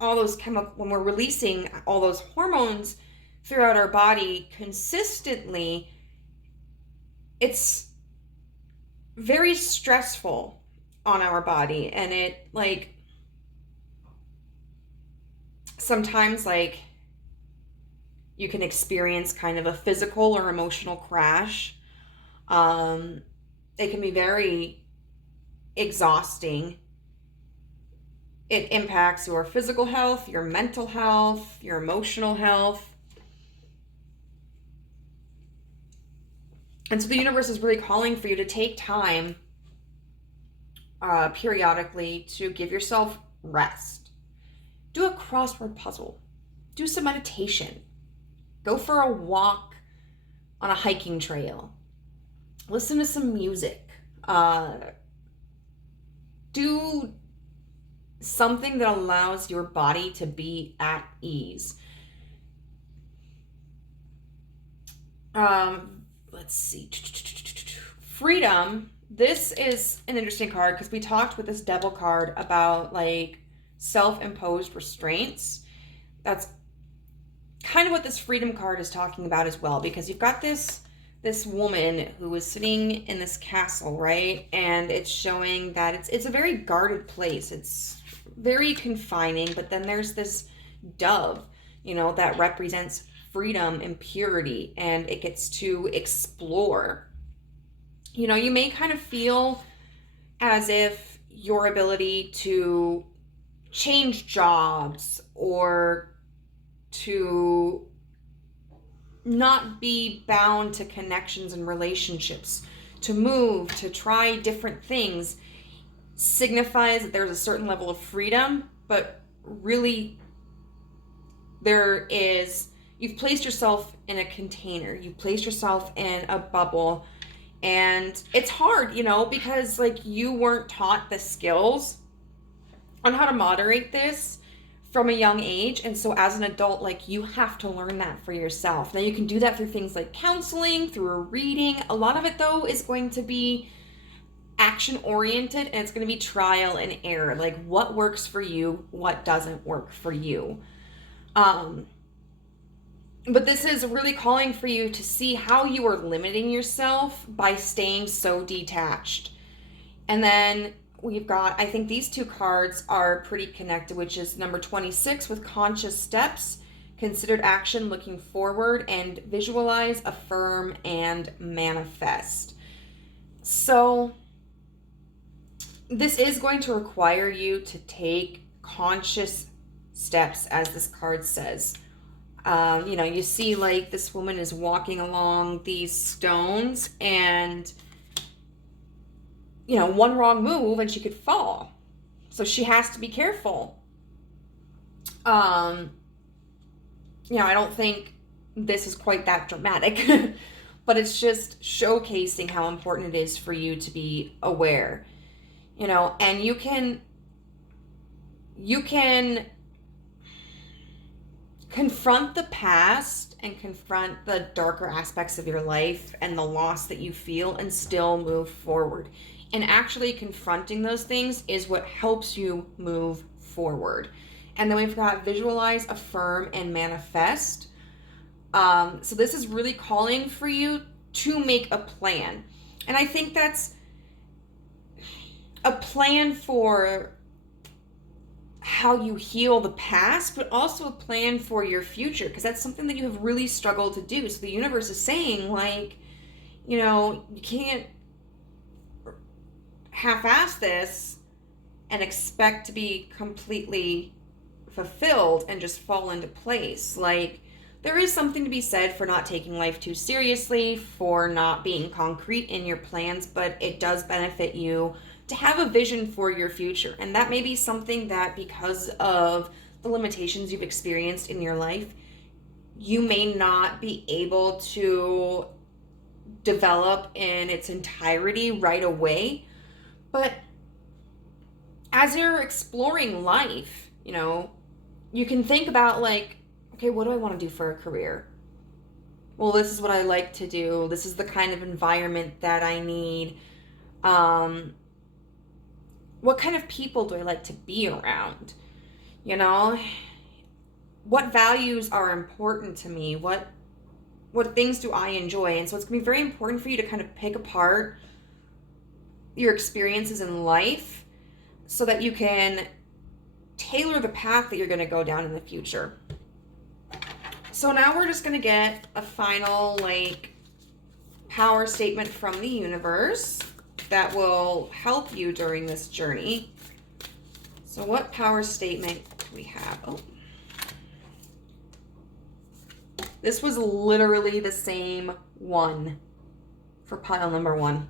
all those when we're releasing all those hormones throughout our body consistently, it's very stressful on our body. And it like, sometimes like you can experience kind of a physical or emotional crash. It can be very exhausting. It impacts your physical health, your mental health, your emotional health. And so the universe is really calling for you to take time periodically to give yourself rest. Do a crossword puzzle. Do some meditation. Go for a walk on a hiking trail. Listen to some music. Do something that allows your body to be at ease. Let's see. Freedom. This is an interesting card because we talked with this Devil card about like self-imposed restraints. That's kind of what this Freedom card is talking about as well, because you've got this woman who is sitting in this castle, right? And it's showing that it's a very guarded place. It's very confining, but then there's this dove, that represents freedom and purity, and it gets to explore. You may kind of feel as if your ability to change jobs or to not be bound to connections and relationships, to move, to try different things, signifies that there's a certain level of freedom, but really you've placed yourself in a container, you've placed yourself in a bubble, and it's hard, because like you weren't taught the skills on how to moderate this from a young age. And so as an adult, like you have to learn that for yourself. Now you can do that through things like counseling, through reading. A lot of it though is going to be action oriented, and it's going to be trial and error. Like what works for you, what doesn't work for you. But this is really calling for you to see how you are limiting yourself by staying so detached. And then we've got, I think these two cards are pretty connected, which is number 26 with conscious steps, considered action, looking forward, and visualize, affirm, and manifest. So this is going to require you to take conscious steps, as this card says. You see like this woman is walking along these stones, and one wrong move and she could fall. So she has to be careful. I don't think this is quite that dramatic, but it's just showcasing how important it is for you to be aware, and you can confront the past and confront the darker aspects of your life and the loss that you feel and still move forward. And actually confronting those things is what helps you move forward. And then we've got visualize, affirm, and manifest. So this is really calling for you to make a plan. And I think that's a plan for how you heal the past, but also a plan for your future, because that's something that you have really struggled to do. So the universe is saying, like, you know, you can't half-ass this and expect to be completely fulfilled and just fall into place. Like, there is something to be said for not taking life too seriously, for not being concrete in your plans, but it does benefit you to have a vision for your future. And that may be something that, because of the limitations you've experienced in your life, you may not be able to develop in its entirety right away. But as you're exploring life, you know, you can think about, like, okay, what do I want to do for a career? Well, this is what I like to do. This is the kind of environment that I need. What kind of people do I like to be around? You know, what values are important to me? What things do I enjoy? And so it's going to be very important for you to kind of pick apart your experiences in life so that you can tailor the path that you're going to go down in the future. So now we're just going to get a final, like, power statement from the universe that will help you during this journey. So what power statement do we have? Oh, this was literally the same one for pile number 1.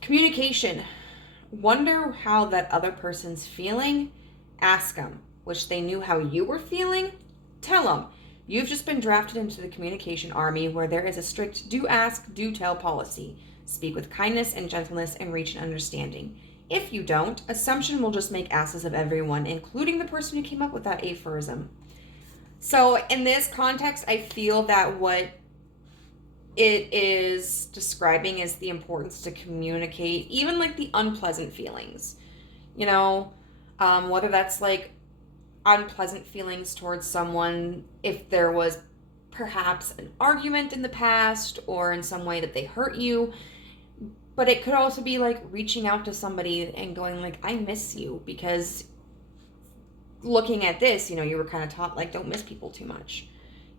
Communication. Wonder how that other person's feeling. Ask them. Wish they knew how you were feeling. Tell them. You've just been drafted into the communication army, where there is a strict do ask, do tell policy. Speak with kindness and gentleness and reach an understanding. If you don't, assumption will just make asses of everyone, including the person who came up with that aphorism. So in this context, I feel that what it is describing is the importance to communicate, even like the unpleasant feelings, you know, whether that's like unpleasant feelings towards someone, if there was perhaps an argument in the past or in some way that they hurt you. But it could also be like reaching out to somebody and going like, I miss you, because looking at this, you know, you were kind of taught like, don't miss people too much,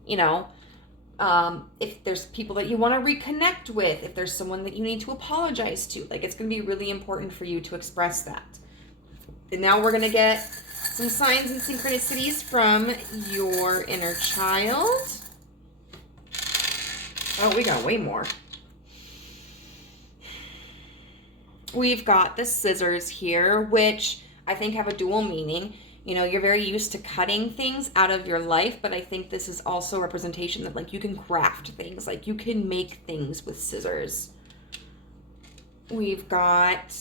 you know. If there's people that you want to reconnect with, if there's someone that you need to apologize to, like, it's going to be really important for you to express that. And now we're going to get some signs and synchronicities from your inner child. Oh, we got way more. We've got the scissors here, which I think have a dual meaning. You know, you're very used to cutting things out of your life, but I think this is also a representation that, like, you can craft things. Like, you can make things with scissors. We've got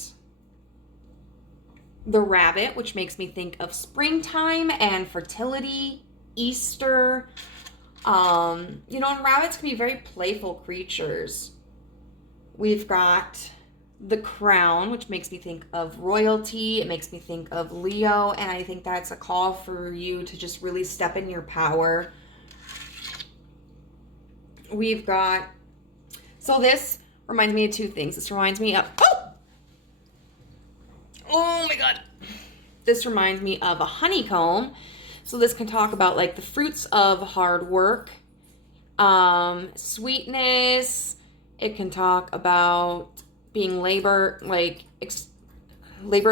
the rabbit, which makes me think of springtime and fertility, Easter. You know, and rabbits can be very playful creatures. We've got the crown, which makes me think of royalty. It makes me think of Leo, and I think that's a call for you to just really step in your power. We've got, so this reminds me of two things. This reminds me of, oh my God. This reminds me of a honeycomb. So this can talk about like the fruits of hard work, sweetness. It can talk about being labor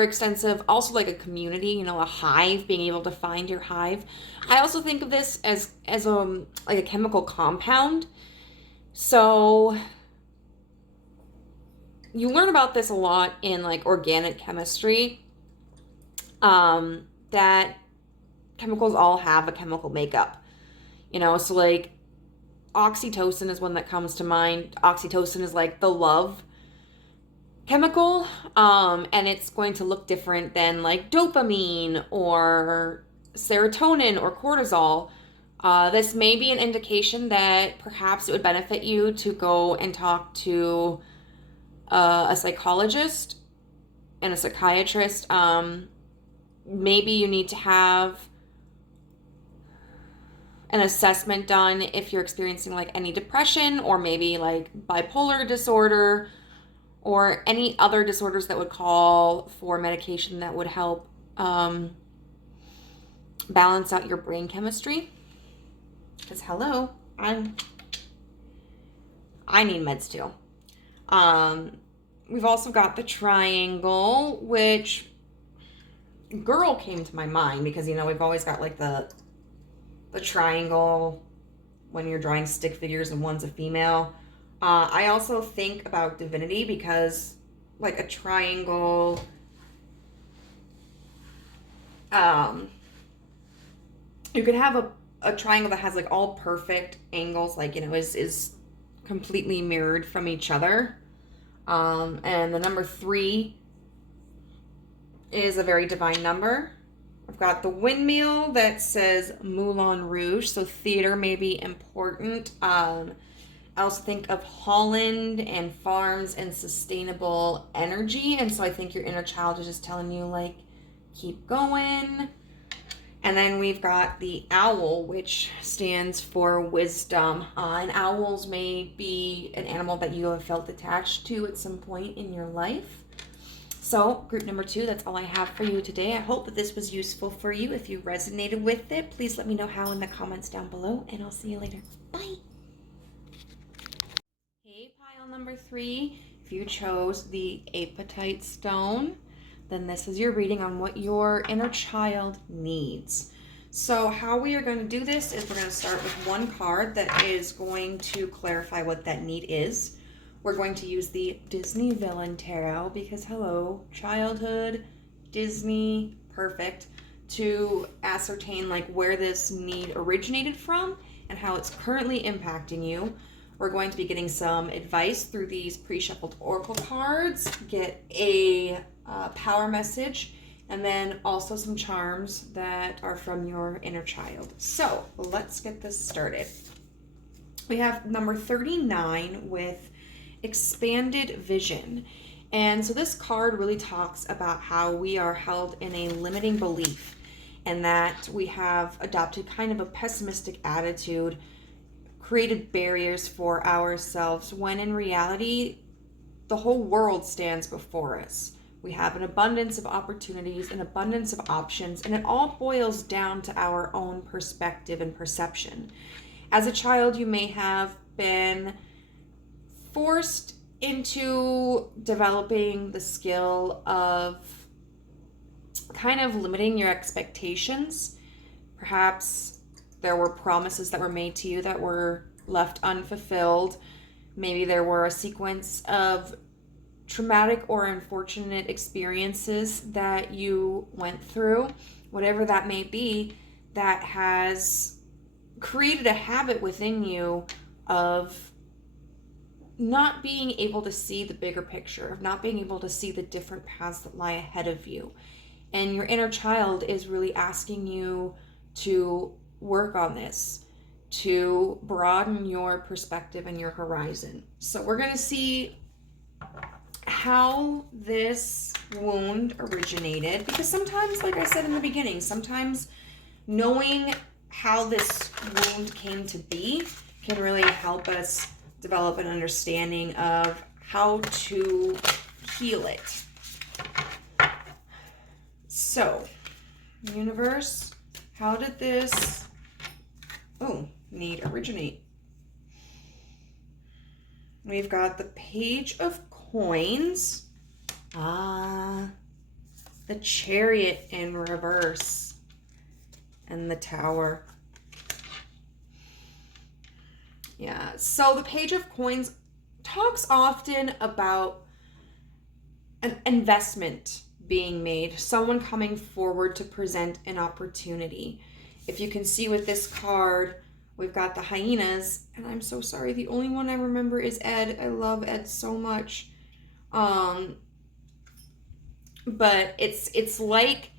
extensive, also like a community, you know, a hive, being able to find your hive. I also think of this as like a chemical compound. So you learn about this a lot in like organic chemistry, that chemicals all have a chemical makeup, you know, so like oxytocin is one that comes to mind. Oxytocin is like the love chemical, and it's going to look different than like dopamine or serotonin or cortisol. This may be an indication that perhaps it would benefit you to go and talk to a psychologist and a psychiatrist. Maybe you need to have an assessment done if you're experiencing like any depression or maybe like bipolar disorder, or any other disorders that would call for medication that would help balance out your brain chemistry. Because hello, I need meds too. We've also got the triangle, which girl came to my mind because, you know, we've always got like the triangle when you're drawing stick figures and one's a female. I also think about divinity because like a triangle, you could have a triangle that has like all perfect angles, like, you know, is completely mirrored from each other. And the number 3 is a very divine number. I've got the windmill that says Moulin Rouge, so theater may be important. I also think of Holland and farms and sustainable energy, and so I think your inner child is just telling you, like, keep going. And then we've got the owl, which stands for wisdom. And owls may be an animal that you have felt attached to at some point in your life. So group number 2, that's all I have for you today. I hope that this was useful for you. If you resonated with it, please let me know how in the comments down below, and I'll see you later. Bye. Hey, pile number 3, if you chose the apatite stone, then this is your reading on what your inner child needs. So how we are going to do this is we're going to start with one card that is going to clarify what that need is. We're going to use the Disney Villain Tarot because, hello, childhood, Disney, perfect, to ascertain like where this need originated from and how it's currently impacting you. We're going to be getting some advice through these pre-shuffled oracle cards, get a power message, and then also some charms that are from your inner child. So let's get this started. We have number 39 with expanded vision. And so this card really talks about how we are held in a limiting belief and that we have adopted kind of a pessimistic attitude, created barriers for ourselves when in reality the whole world stands before us. We have an abundance of opportunities, an abundance of options, and it all boils down to our own perspective and perception. As a child, you may have been forced into developing the skill of kind of limiting your expectations. Perhaps there were promises that were made to you that were left unfulfilled. Maybe there were a sequence of traumatic or unfortunate experiences that you went through. Whatever that may be, that has created a habit within you of not being able to see the bigger picture, of not being able to see the different paths that lie ahead of you. And your inner child is really asking you to work on this, to broaden your perspective and your horizon. So we're going to see how this wound originated, because sometimes, like I said in the beginning, sometimes knowing how this wound came to be can really help us develop an understanding of how to heal it. So, universe, how did this need originate? We've got the Page of Coins. The Chariot in reverse. And the Tower. Yeah, so the Page of Coins talks often about an investment being made, someone coming forward to present an opportunity. If you can see with this card, we've got the hyenas, and I'm so sorry, the only one I remember is Ed. I love Ed so much. But it's like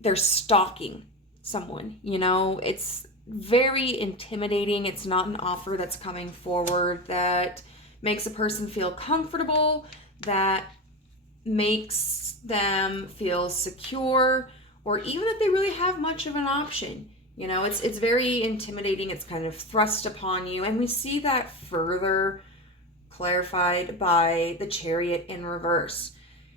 they're stalking someone, you know? It's very intimidating. It's not an offer that's coming forward that makes a person feel comfortable, that makes them feel secure, or even that they really have much of an option. You know, it's very intimidating. It's kind of thrust upon you. And we see that further clarified by the Chariot in reverse.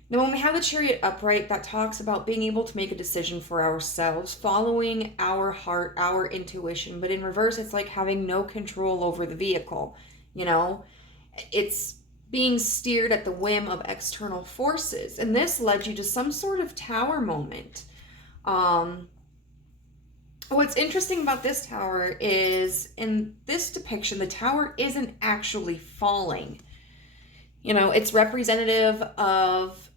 Now, when we have the Chariot upright, that talks about being able to make a decision for ourselves, following our heart, our intuition. But in reverse, it's like having no control over the vehicle. You know, it's being steered at the whim of external forces. And this led you to some sort of tower moment. What's interesting about this tower is in this depiction, the tower isn't actually falling. You know, it's representative of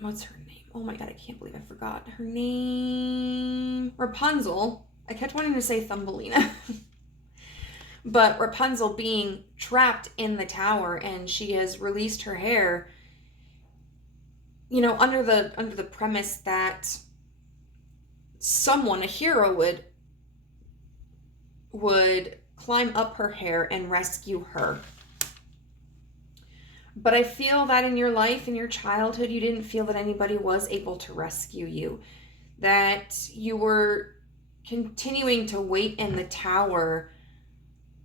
what's her name? Oh my God, I can't believe I forgot her name. Rapunzel. I kept wanting to say Thumbelina. But Rapunzel being trapped in the tower, and she has released her hair, you know, under the premise that someone, a hero, would climb up her hair and rescue her. But I feel that in your life, in your childhood, you didn't feel that anybody was able to rescue you. That you were continuing to wait in the tower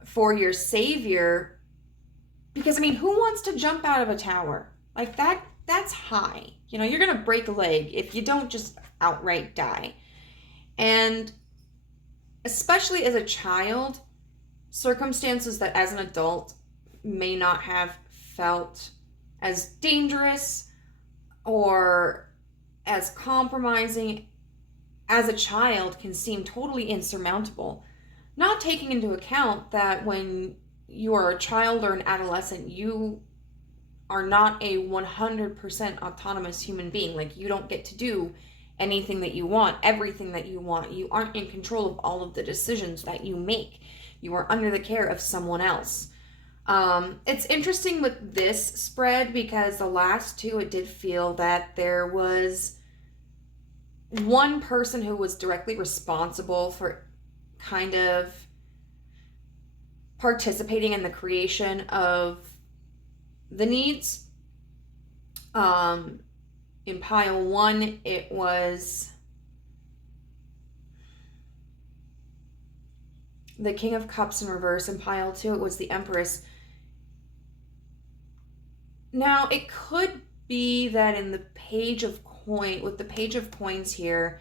for your savior. Because, I mean, who wants to jump out of a tower? Like, that's high. You know, you're going to break a leg if you don't just outright die. And especially as a child, circumstances that as an adult may not have felt as dangerous or as compromising, as a child can seem totally insurmountable. Not taking into account that when you are a child or an adolescent, you are not a 100% autonomous human being. Like, you don't get to do anything that you want, everything that you want. You aren't in control of all of the decisions that you make. You are under the care of someone else. It's interesting with this spread because the last two, it did feel that there was one person who was directly responsible for kind of participating in the creation of the needs. In pile one, it was the King of Cups in reverse. In pile two, it was the Empress. Now, it could be that in the Page of Coin, with the Page of Coins here,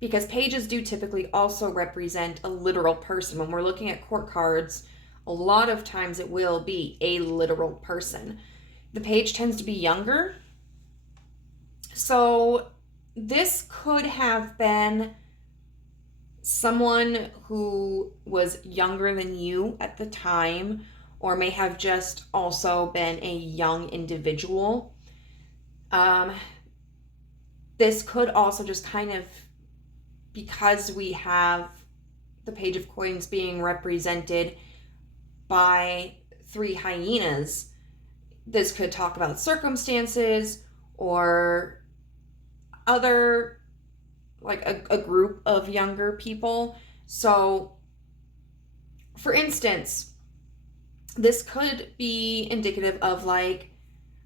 because pages do typically also represent a literal person. When we're looking at court cards, a lot of times it will be a literal person. The page tends to be younger. So this could have been someone who was younger than you at the time, or may have just also been a young individual. This could also just kind of, because we have the Page of Coins being represented by three hyenas, this could talk about circumstances or other, like a group of younger people. So, for instance, this could be indicative of, like,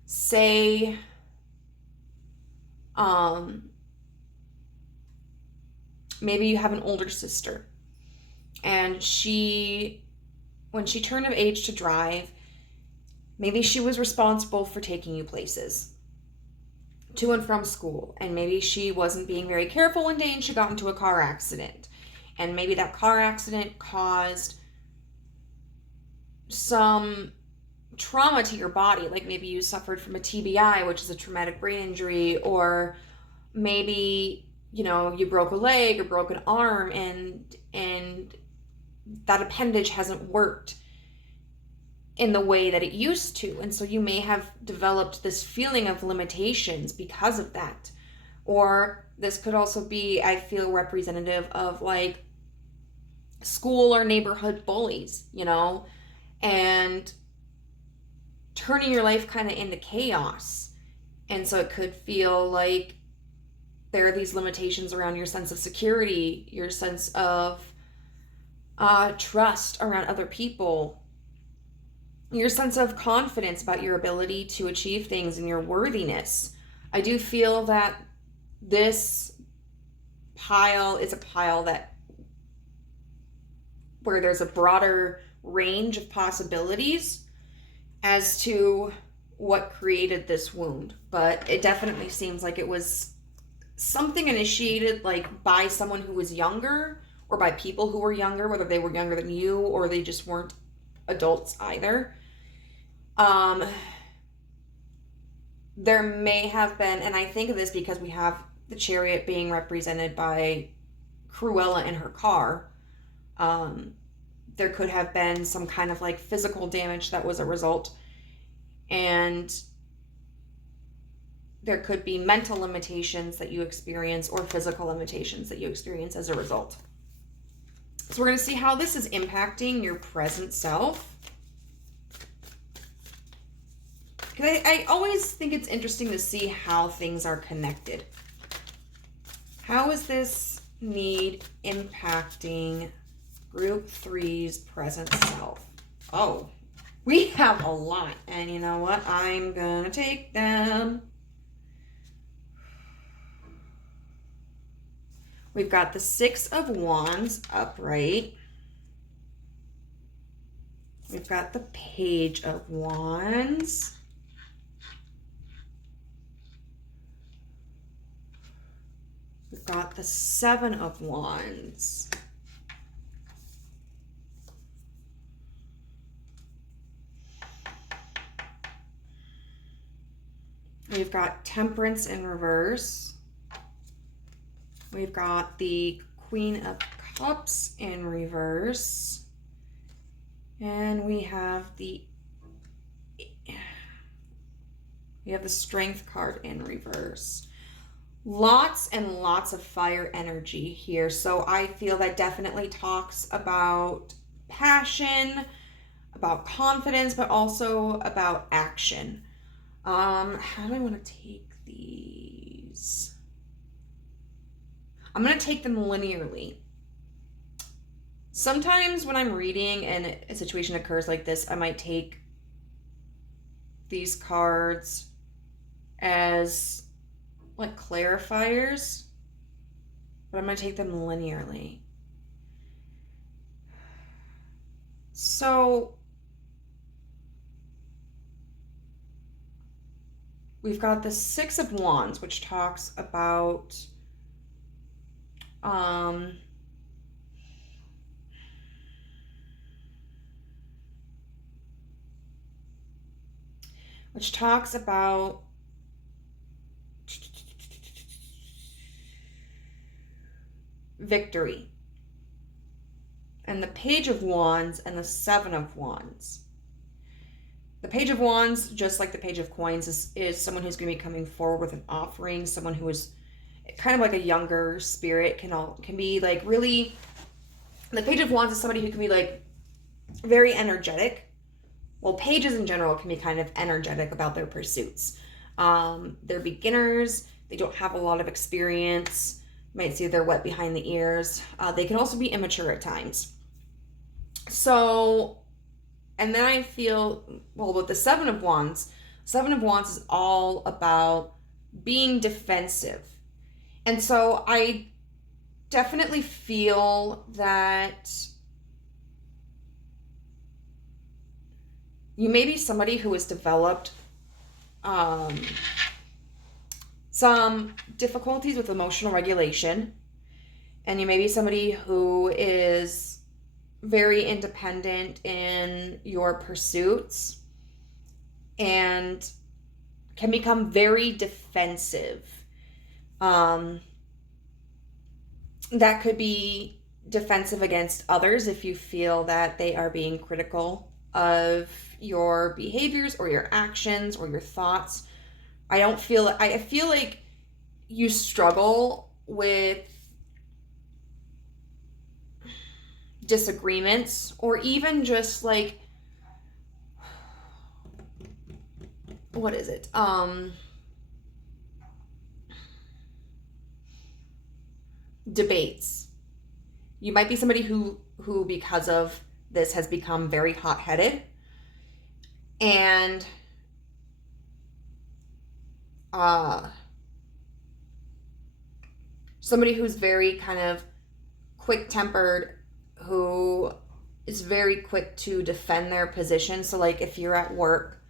say, maybe you have an older sister and when she turned of age to drive, maybe she was responsible for taking you places to and from school, and maybe she wasn't being very careful one day and she got into a car accident, and maybe that car accident caused some trauma to your body. Like, maybe you suffered from a TBI, which is a traumatic brain injury, or maybe, you know, you broke a leg or broke an arm, and that appendage hasn't worked in the way that it used to. And so you may have developed this feeling of limitations because of that. Or this could also be, I feel, representative of, like, school or neighborhood bullies, you know, and turning your life kind of into chaos. And so it could feel like there are these limitations around your sense of security, your sense of trust around other people, your sense of confidence about your ability to achieve things and your worthiness. I do feel that this pile is a pile that where there's a broader range of possibilities as to what created this wound. But it definitely seems like it was something initiated like by someone who was younger, or by people who were younger, whether they were younger than you or they just weren't adults either. There may have been, and I think of this because we have the Chariot being represented by Cruella in her car. There could have been some kind of like physical damage that was a result, and there could be mental limitations that you experience or physical limitations that you experience as a result. So we're going to see how this is impacting your present self. Because I always think it's interesting to see how things are connected. How is this need impacting Group 3's present self? Oh, we have a lot. And you know what? I'm going to take them. We've got the Six of Wands upright. We've got the Page of Wands. We've got the Seven of Wands. We've got Temperance in reverse. We've got the Queen of Cups in reverse. And we have the Strength card in reverse. Lots and lots of fire energy here. So I feel that definitely talks about passion, about confidence, but also about action. How do I want to take these? I'm going to take them linearly. Sometimes when I'm reading and a situation occurs like this, I might take these cards as like clarifiers, but I'm going to take them linearly. So we've got the Six of Wands, which talks about victory. And the Page of Wands and the Seven of Wands. The Page of Wands, just like the Page of Coins, is someone who's going to be coming forward with an offering, someone who is kind of like a younger spirit, can be like really, the Page of Wands is somebody who can be like very energetic. Well, pages in general can be kind of energetic about their pursuits. They're beginners. They don't have a lot of experience. You might see they're wet behind the ears. They can also be immature at times. So, and then I feel, well, with the Seven of Wands is all about being defensive. And so I definitely feel that you may be somebody who has developed some difficulties with emotional regulation, and you may be somebody who is very independent in your pursuits and can become very defensive. That could be defensive against others if you feel that they are being critical of your behaviors or your actions or your thoughts. I feel like you struggle with disagreements, or even just like, what is it? Debates. You might be somebody who because of this has become very hot-headed, and somebody who's very kind of quick-tempered, who is very quick to defend their position. So like if you're at work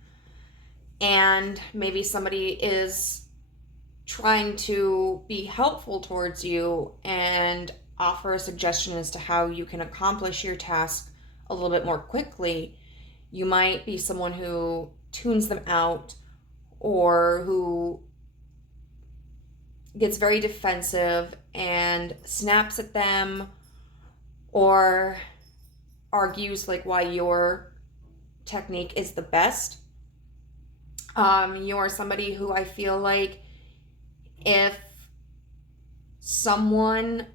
and maybe somebody is trying to be helpful towards you and offer a suggestion as to how you can accomplish your task a little bit more quickly, you might be someone who tunes them out or who gets very defensive and snaps at them or argues like why your technique is the best. You're somebody who I feel like if someone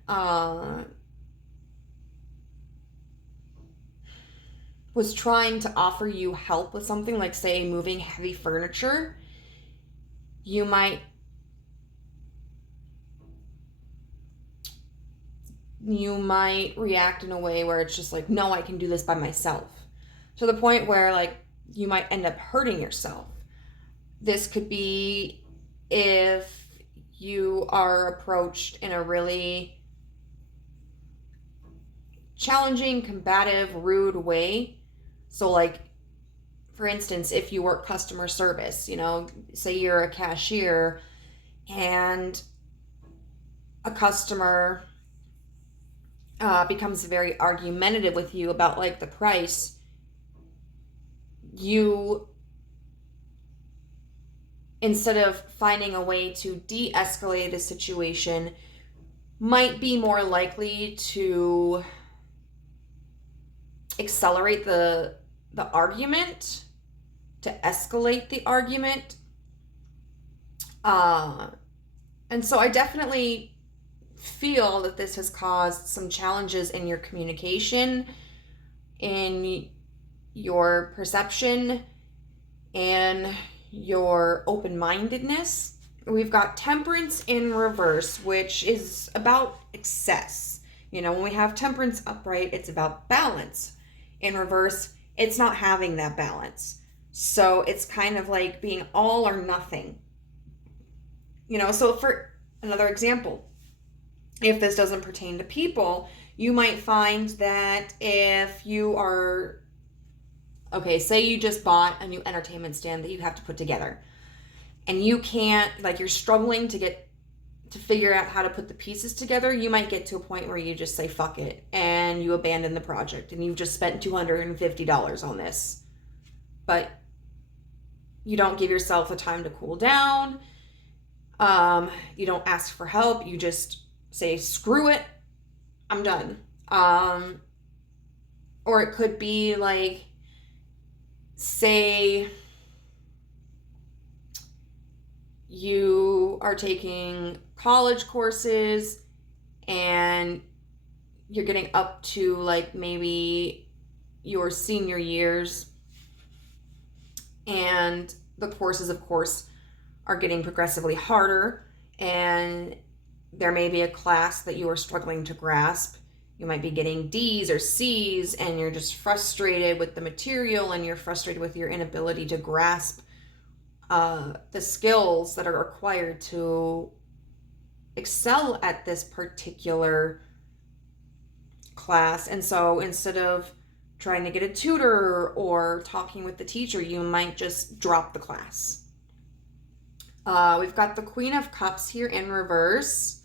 was trying to offer you help with something, like say moving heavy furniture, you might react in a way where it's just like, no, I can do this by myself. To the point where like you might end up hurting yourself. This could be if you are approached in a really challenging, combative, rude way. So like, for instance, if you work customer service, say you're a cashier and a customer becomes very argumentative with you about like the price, you, instead of finding a way to de-escalate a situation, might be more likely to accelerate the argument, to escalate the argument. And so I definitely feel that this has caused some challenges in your communication, in your perception, and your open-mindedness. We've got Temperance in reverse, which is about excess. When we have Temperance upright, it's about balance. In reverse, it's not having that balance. So it's kind of like being all or nothing. So for another example, if this doesn't pertain to people, you might find that if you are, say you just bought a new entertainment stand that you have to put together, and you can't, like, you're struggling to figure out how to put the pieces together, you might get to a point where you just say fuck it and you abandon the project, and you've just spent $250 on this, but you don't give yourself a time to cool down. You don't ask for help. You just say, screw it, I'm done. Or it could be like, say you are taking college courses and you're getting up to like maybe your senior years, and the courses, of course, are getting progressively harder, and there may be a class that you are struggling to grasp. You might be getting D's or C's, and you're just frustrated with the material, and you're frustrated with your inability to grasp the skills that are required to excel at this particular class. And so instead of trying to get a tutor or talking with the teacher, you might just drop the class. We've got the Queen of Cups here in reverse,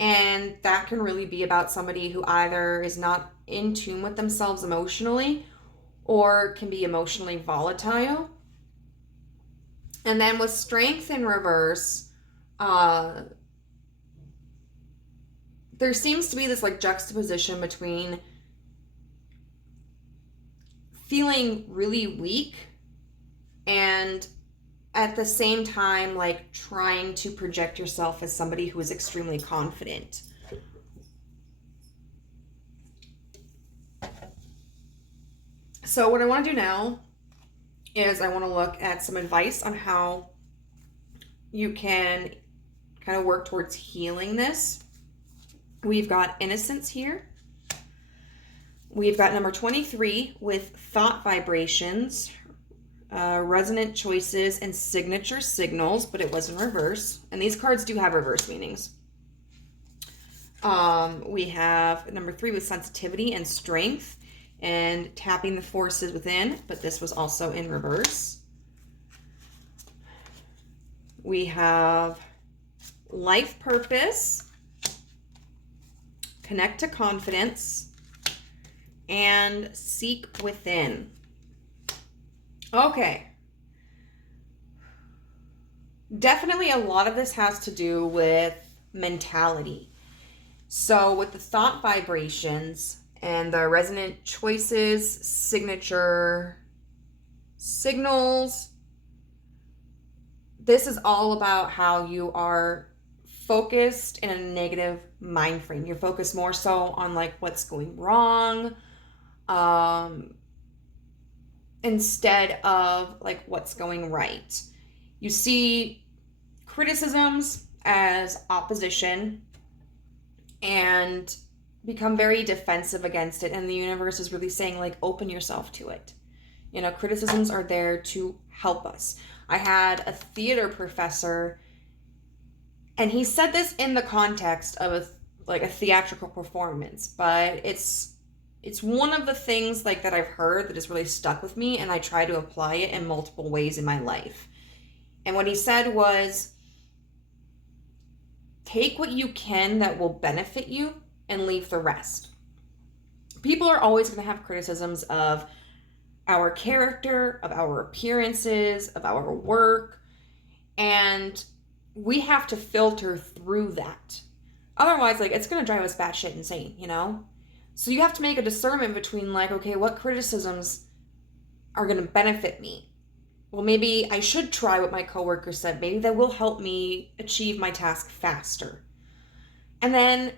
and that can really be about somebody who either is not in tune with themselves emotionally or can be emotionally volatile. And then with Strength in reverse, there seems to be this like juxtaposition between feeling really weak and at the same time like trying to project yourself as somebody who is extremely confident. So what I want to do now is I want to look at some advice on how you can kind of work towards healing this. We've got Innocence here. We've got number 23 with Thought Vibrations, Resonant Choices, and Signature Signals, but it was in reverse. And these cards do have reverse meanings. We have number 3 with Sensitivity and Strength. and tapping the forces within, but this was also in reverse. We have life purpose, connect to confidence, and seek within. Okay. Definitely a lot of this has to do with mentality. So with the thought vibrations and the resonant choices, signature signals, this is all about how you are focused in a negative mind frame. You're focused more so on like what's going wrong, instead of like what's going right. You see criticisms as opposition and become very defensive against it, and the universe is really saying like open yourself to it. You know, criticisms are there to help us. I had a theater professor, and he said this in the context of a theatrical performance, but it's one of the things like that I've heard that has really stuck with me, and I try to apply it in multiple ways in my life. And what he said was, take what you can that will benefit you and leave the rest. People are always going to have criticisms of our character, of our appearances, of our work, and we have to filter through that. Otherwise, like, it's going to drive us batshit insane, you know? So you have to make a discernment between like, okay, what criticisms are going to benefit me? Well, maybe I should try what my coworker said. Maybe that will help me achieve my task faster. And then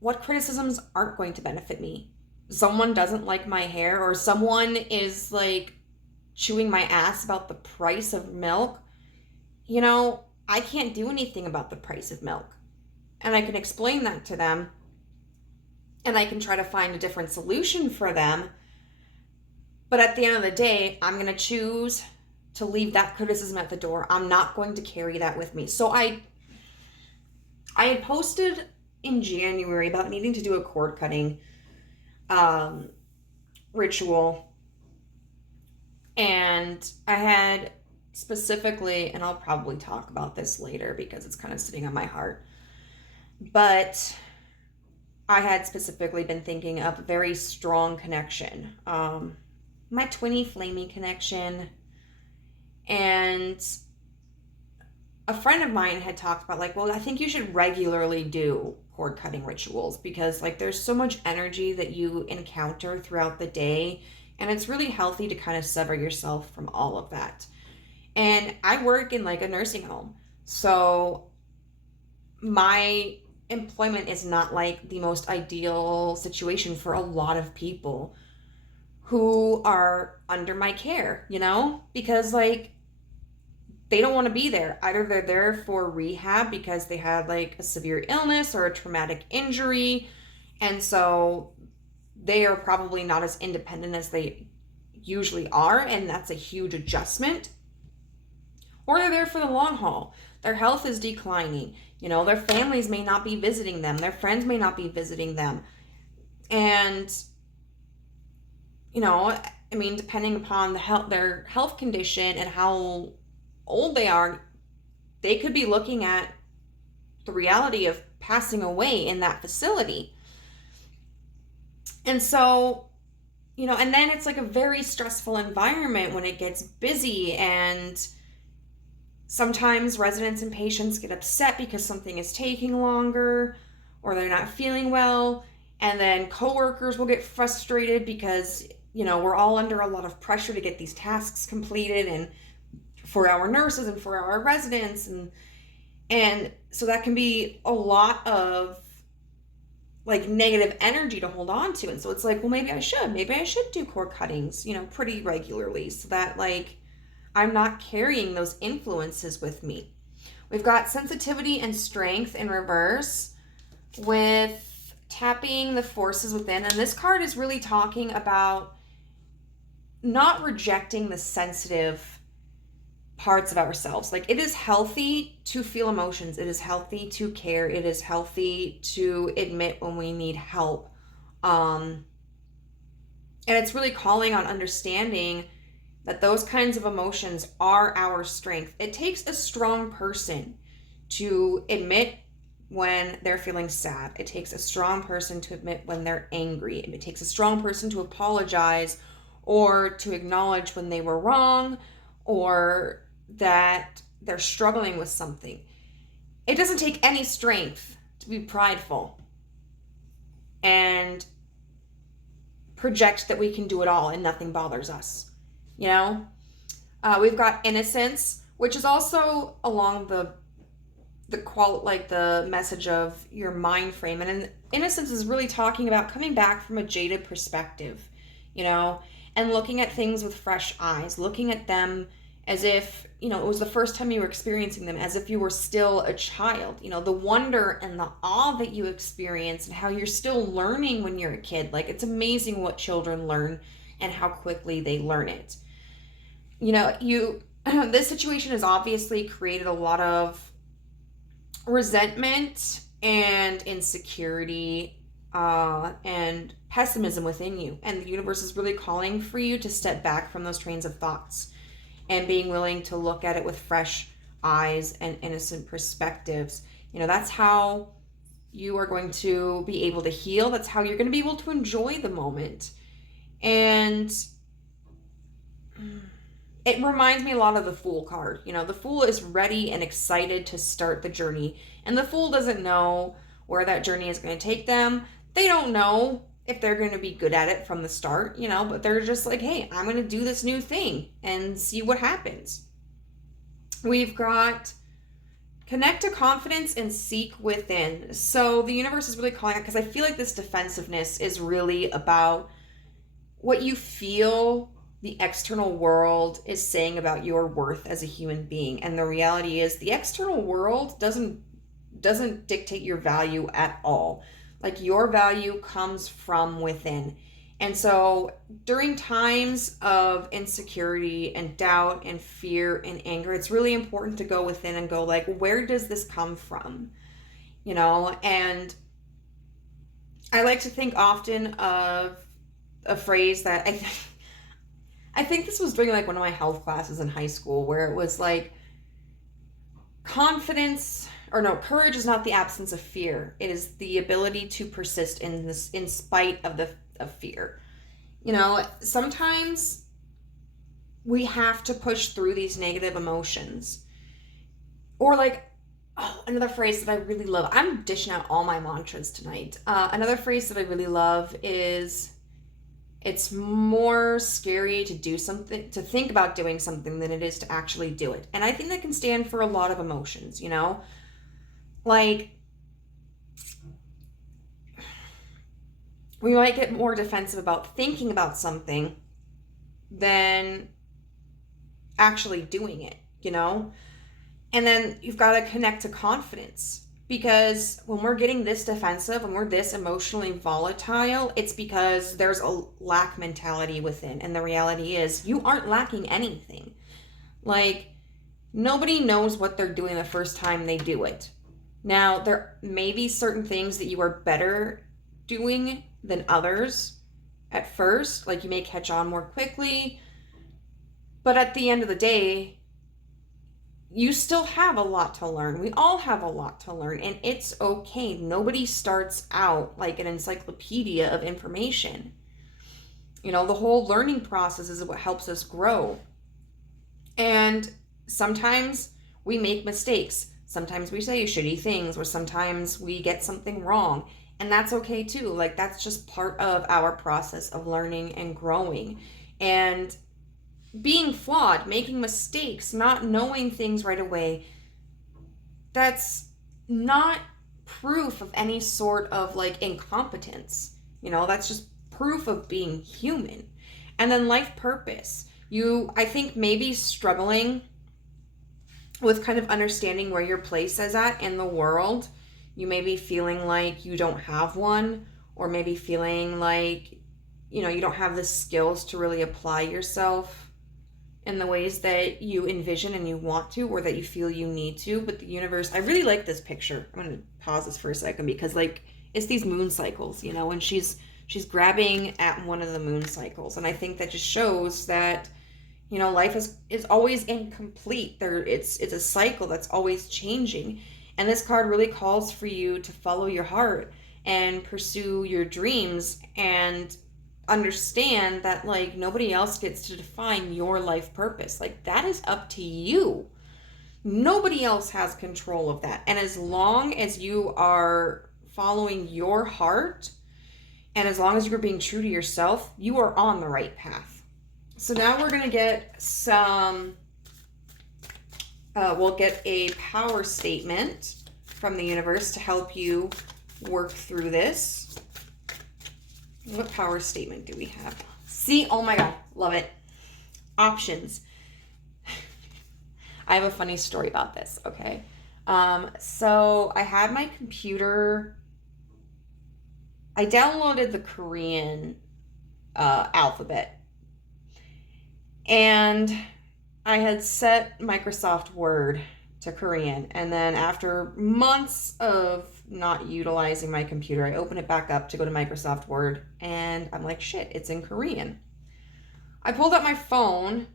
what criticisms aren't going to benefit me? Someone doesn't like my hair, or someone is like chewing my ass about the price of milk. You know, I can't do anything about the price of milk. And I can explain that to them, and I can try to find a different solution for them. But at the end of the day, I'm going to choose to leave that criticism at the door. I'm not going to carry that with me. So I had posted in January about needing to do a cord cutting ritual. And I had specifically, and I'll probably talk about this later because it's kind of sitting on my heart, but I had specifically been thinking of a very strong connection. My twinny flamey connection. And a friend of mine had talked about like, well, I think you should regularly do cord cutting rituals because like there's so much energy that you encounter throughout the day, and it's really healthy to kind of sever yourself from all of that. And I work in like a nursing home, so my employment is not like the most ideal situation for a lot of people who are under my care, you know, because like they don't want to be there. Either they're there for rehab because they had like a severe illness or a traumatic injury, and so they are probably not as independent as they usually are, and that's a huge adjustment. Or they're there for the long haul. Their health is declining. You know, their families may not be visiting them. Their friends may not be visiting them. And, you know, I mean, depending upon their health condition and how old they are, they could be looking at the reality of passing away in that facility. And so, you know, and then it's like a very stressful environment when it gets busy, and sometimes residents and patients get upset because something is taking longer or they're not feeling well. And then coworkers will get frustrated because, you know, we're all under a lot of pressure to get these tasks completed, and for our nurses and for our residents. And so that can be a lot of like negative energy to hold on to. And so it's like, well, maybe I should do cord cuttings, you know, pretty regularly so that like I'm not carrying those influences with me. We've got sensitivity and strength in reverse with tapping the forces within. And this card is really talking about not rejecting the sensitive parts of ourselves. Like, it is healthy to feel emotions. It is healthy to care. It is healthy to admit when we need help. And it's really calling on understanding that those kinds of emotions are our strength. It takes a strong person to admit when they're feeling sad. It takes a strong person to admit when they're angry. It takes a strong person to apologize or to acknowledge when they were wrong or that they're struggling with something. It doesn't take any strength to be prideful and project that we can do it all and nothing bothers us. You know, we've got innocence, which is also along the message of your mind frame. And innocence is really talking about coming back from a jaded perspective, you know, and looking at things with fresh eyes, looking at them as if, you know, it was the first time you were experiencing them, as if you were still a child. You know, the wonder and the awe that you experience and how you're still learning when you're a kid. Like, it's amazing what children learn and how quickly they learn it. You know, this situation has obviously created a lot of resentment and insecurity and pessimism within you. And the universe is really calling for you to step back from those trains of thoughts and being willing to look at it with fresh eyes and innocent perspectives. You know, that's how you are going to be able to heal. That's how you're going to be able to enjoy the moment. And it reminds me a lot of the Fool card. You know, the Fool is ready and excited to start the journey. And the Fool doesn't know where that journey is going to take them. They don't know if they're going to be good at it from the start, you know, but they're just like, hey, I'm going to do this new thing and see what happens. We've got connect to confidence and seek within. So the universe is really calling it, because I feel like this defensiveness is really about what you feel the external world is saying about your worth as a human being. And the reality is the external world doesn't dictate your value at all. Like, your value comes from within. And so during times of insecurity and doubt and fear and anger, it's really important to go within and go like, where does this come from? You know, and I like to think often of a phrase that I think this was during like one of my health classes in high school, where it was like, courage is not the absence of fear. It is the ability to persist in spite of fear. You know, sometimes we have to push through these negative emotions. Or like, another phrase that I really love. I'm dishing out all my mantras tonight. Another phrase that I really love is, it's more scary to do something, to think about doing something, than it is to actually do it. And I think that can stand for a lot of emotions, you know? Like, we might get more defensive about thinking about something than actually doing it, you know? And then you've got to connect to confidence. Because when we're getting this defensive, when we're this emotionally volatile, it's because there's a lack mentality within. And the reality is, you aren't lacking anything. Like, nobody knows what they're doing the first time they do it. Now, there may be certain things that you are better doing than others at first. Like, you may catch on more quickly. But at the end of the day, you still have a lot to learn. We all have a lot to learn, and it's okay. Nobody starts out like an encyclopedia of information. You know, the whole learning process is what helps us grow. And sometimes we make mistakes. Sometimes we say shitty things, or sometimes we get something wrong. And that's okay too. Like, that's just part of our process of learning and growing. And being flawed, making mistakes, not knowing things right away, that's not proof of any sort of like incompetence. You know, that's just proof of being human. And then life purpose. I think, maybe struggling with kind of understanding where your place is at in the world. You may be feeling like you don't have one, or maybe feeling like, you know, you don't have the skills to really apply yourself in the ways that you envision and you want to, or that you feel you need to. But the universe, I really like this picture. I'm going to pause this for a second, because like, it's these moon cycles, you know, and she's She's grabbing at one of the moon cycles. And I think that just shows that, you know, life is always incomplete. It's a cycle that's always changing. And this card really calls for you to follow your heart and pursue your dreams and understand that, like, nobody else gets to define your life purpose. Like, that is up to you. Nobody else has control of that. And as long as you are following your heart and as long as you're being true to yourself, you are on the right path. So now we're going to get some, we'll get a power statement from the universe to help you work through this. What power statement do we have? See, oh my God, love it. Options. I have a funny story about this, okay? So I had my computer, I downloaded the Korean alphabet. And I had set Microsoft Word to Korean. And then after months of not utilizing my computer, I open it back up to go to Microsoft Word. And I'm like, shit, it's in Korean. I pulled up my phone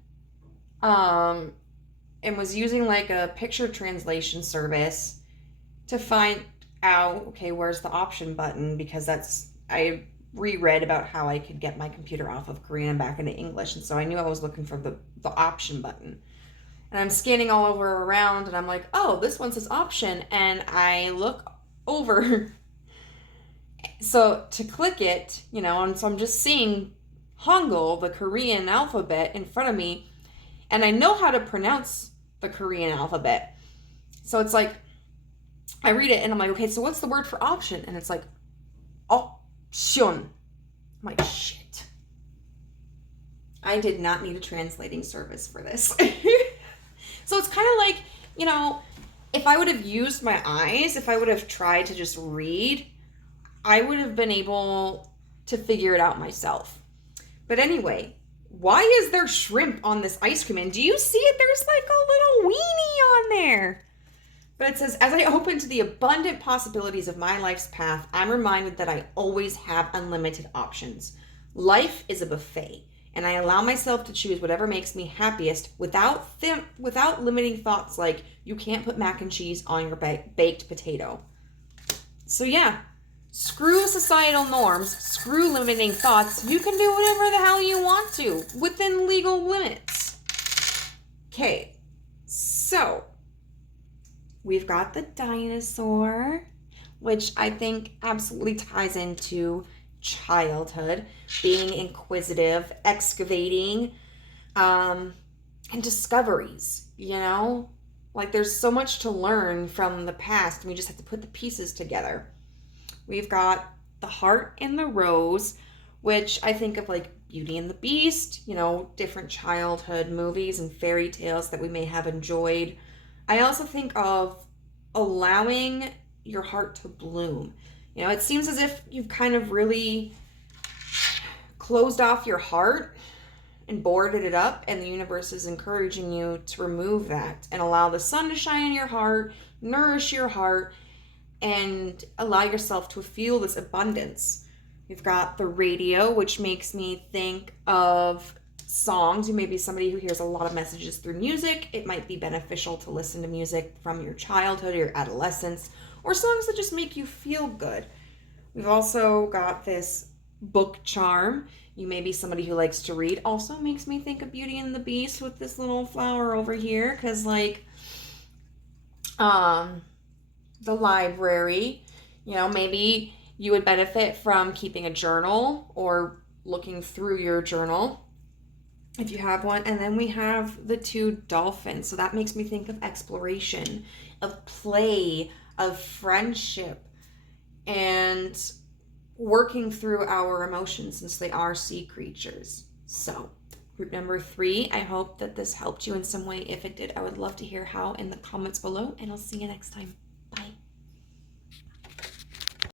and was using like a picture translation service to find out, okay, where's the option button? Because I reread about how I could get my computer off of Korean and back into English. And so I knew I was looking for the option button. And I'm scanning all over around and I'm like, oh, this one says option. And I look over. So to click it, you know, and so I'm just seeing Hangul, the Korean alphabet, in front of me. And I know how to pronounce the Korean alphabet. So it's like, I read it and I'm like, okay, so what's the word for option? And it's like, option. I'm like, shit. I did not need a translating service for this. So it's kind of like, you know, if I would have used my eyes, if I would have tried to just read, I would have been able to figure it out myself. But anyway, why is there shrimp on this ice cream? And do you see it? There's like a little weenie on there. But it says, as I open to the abundant possibilities of my life's path, I'm reminded that I always have unlimited options. Life is a buffet, and I allow myself to choose whatever makes me happiest without limiting thoughts like, you can't put mac and cheese on your baked potato. So yeah, screw societal norms, screw limiting thoughts. You can do whatever the hell you want to within legal limits. Okay, so we've got the dinosaur, which I think absolutely ties into childhood, being inquisitive, excavating, and discoveries, you know? Like, there's so much to learn from the past, and we just have to put the pieces together. We've got the heart and the rose, which I think of like Beauty and the Beast, you know, different childhood movies and fairy tales that we may have enjoyed. I also think of allowing your heart to bloom. You know, it seems as if you've kind of really closed off your heart and boarded it up, and the universe is encouraging you to remove that and allow the sun to shine in your heart, nourish your heart, and allow yourself to feel this abundance. We've got the radio, which makes me think of songs. You may be somebody who hears a lot of messages through music. It might be beneficial to listen to music from your childhood or your adolescence, or songs that just make you feel good. We've also got this book charm. You may be somebody who likes to read. Also makes me think of Beauty and the Beast with this little flower over here, because like the library, you know, maybe you would benefit from keeping a journal or looking through your journal if you have one. And then we have the two dolphins. So that makes me think of exploration, of play, of friendship, and working through our emotions since they are sea creatures. So group number 3, I hope that this helped you in some way. If it did, I would love to hear how in the comments below, and I'll see you next time.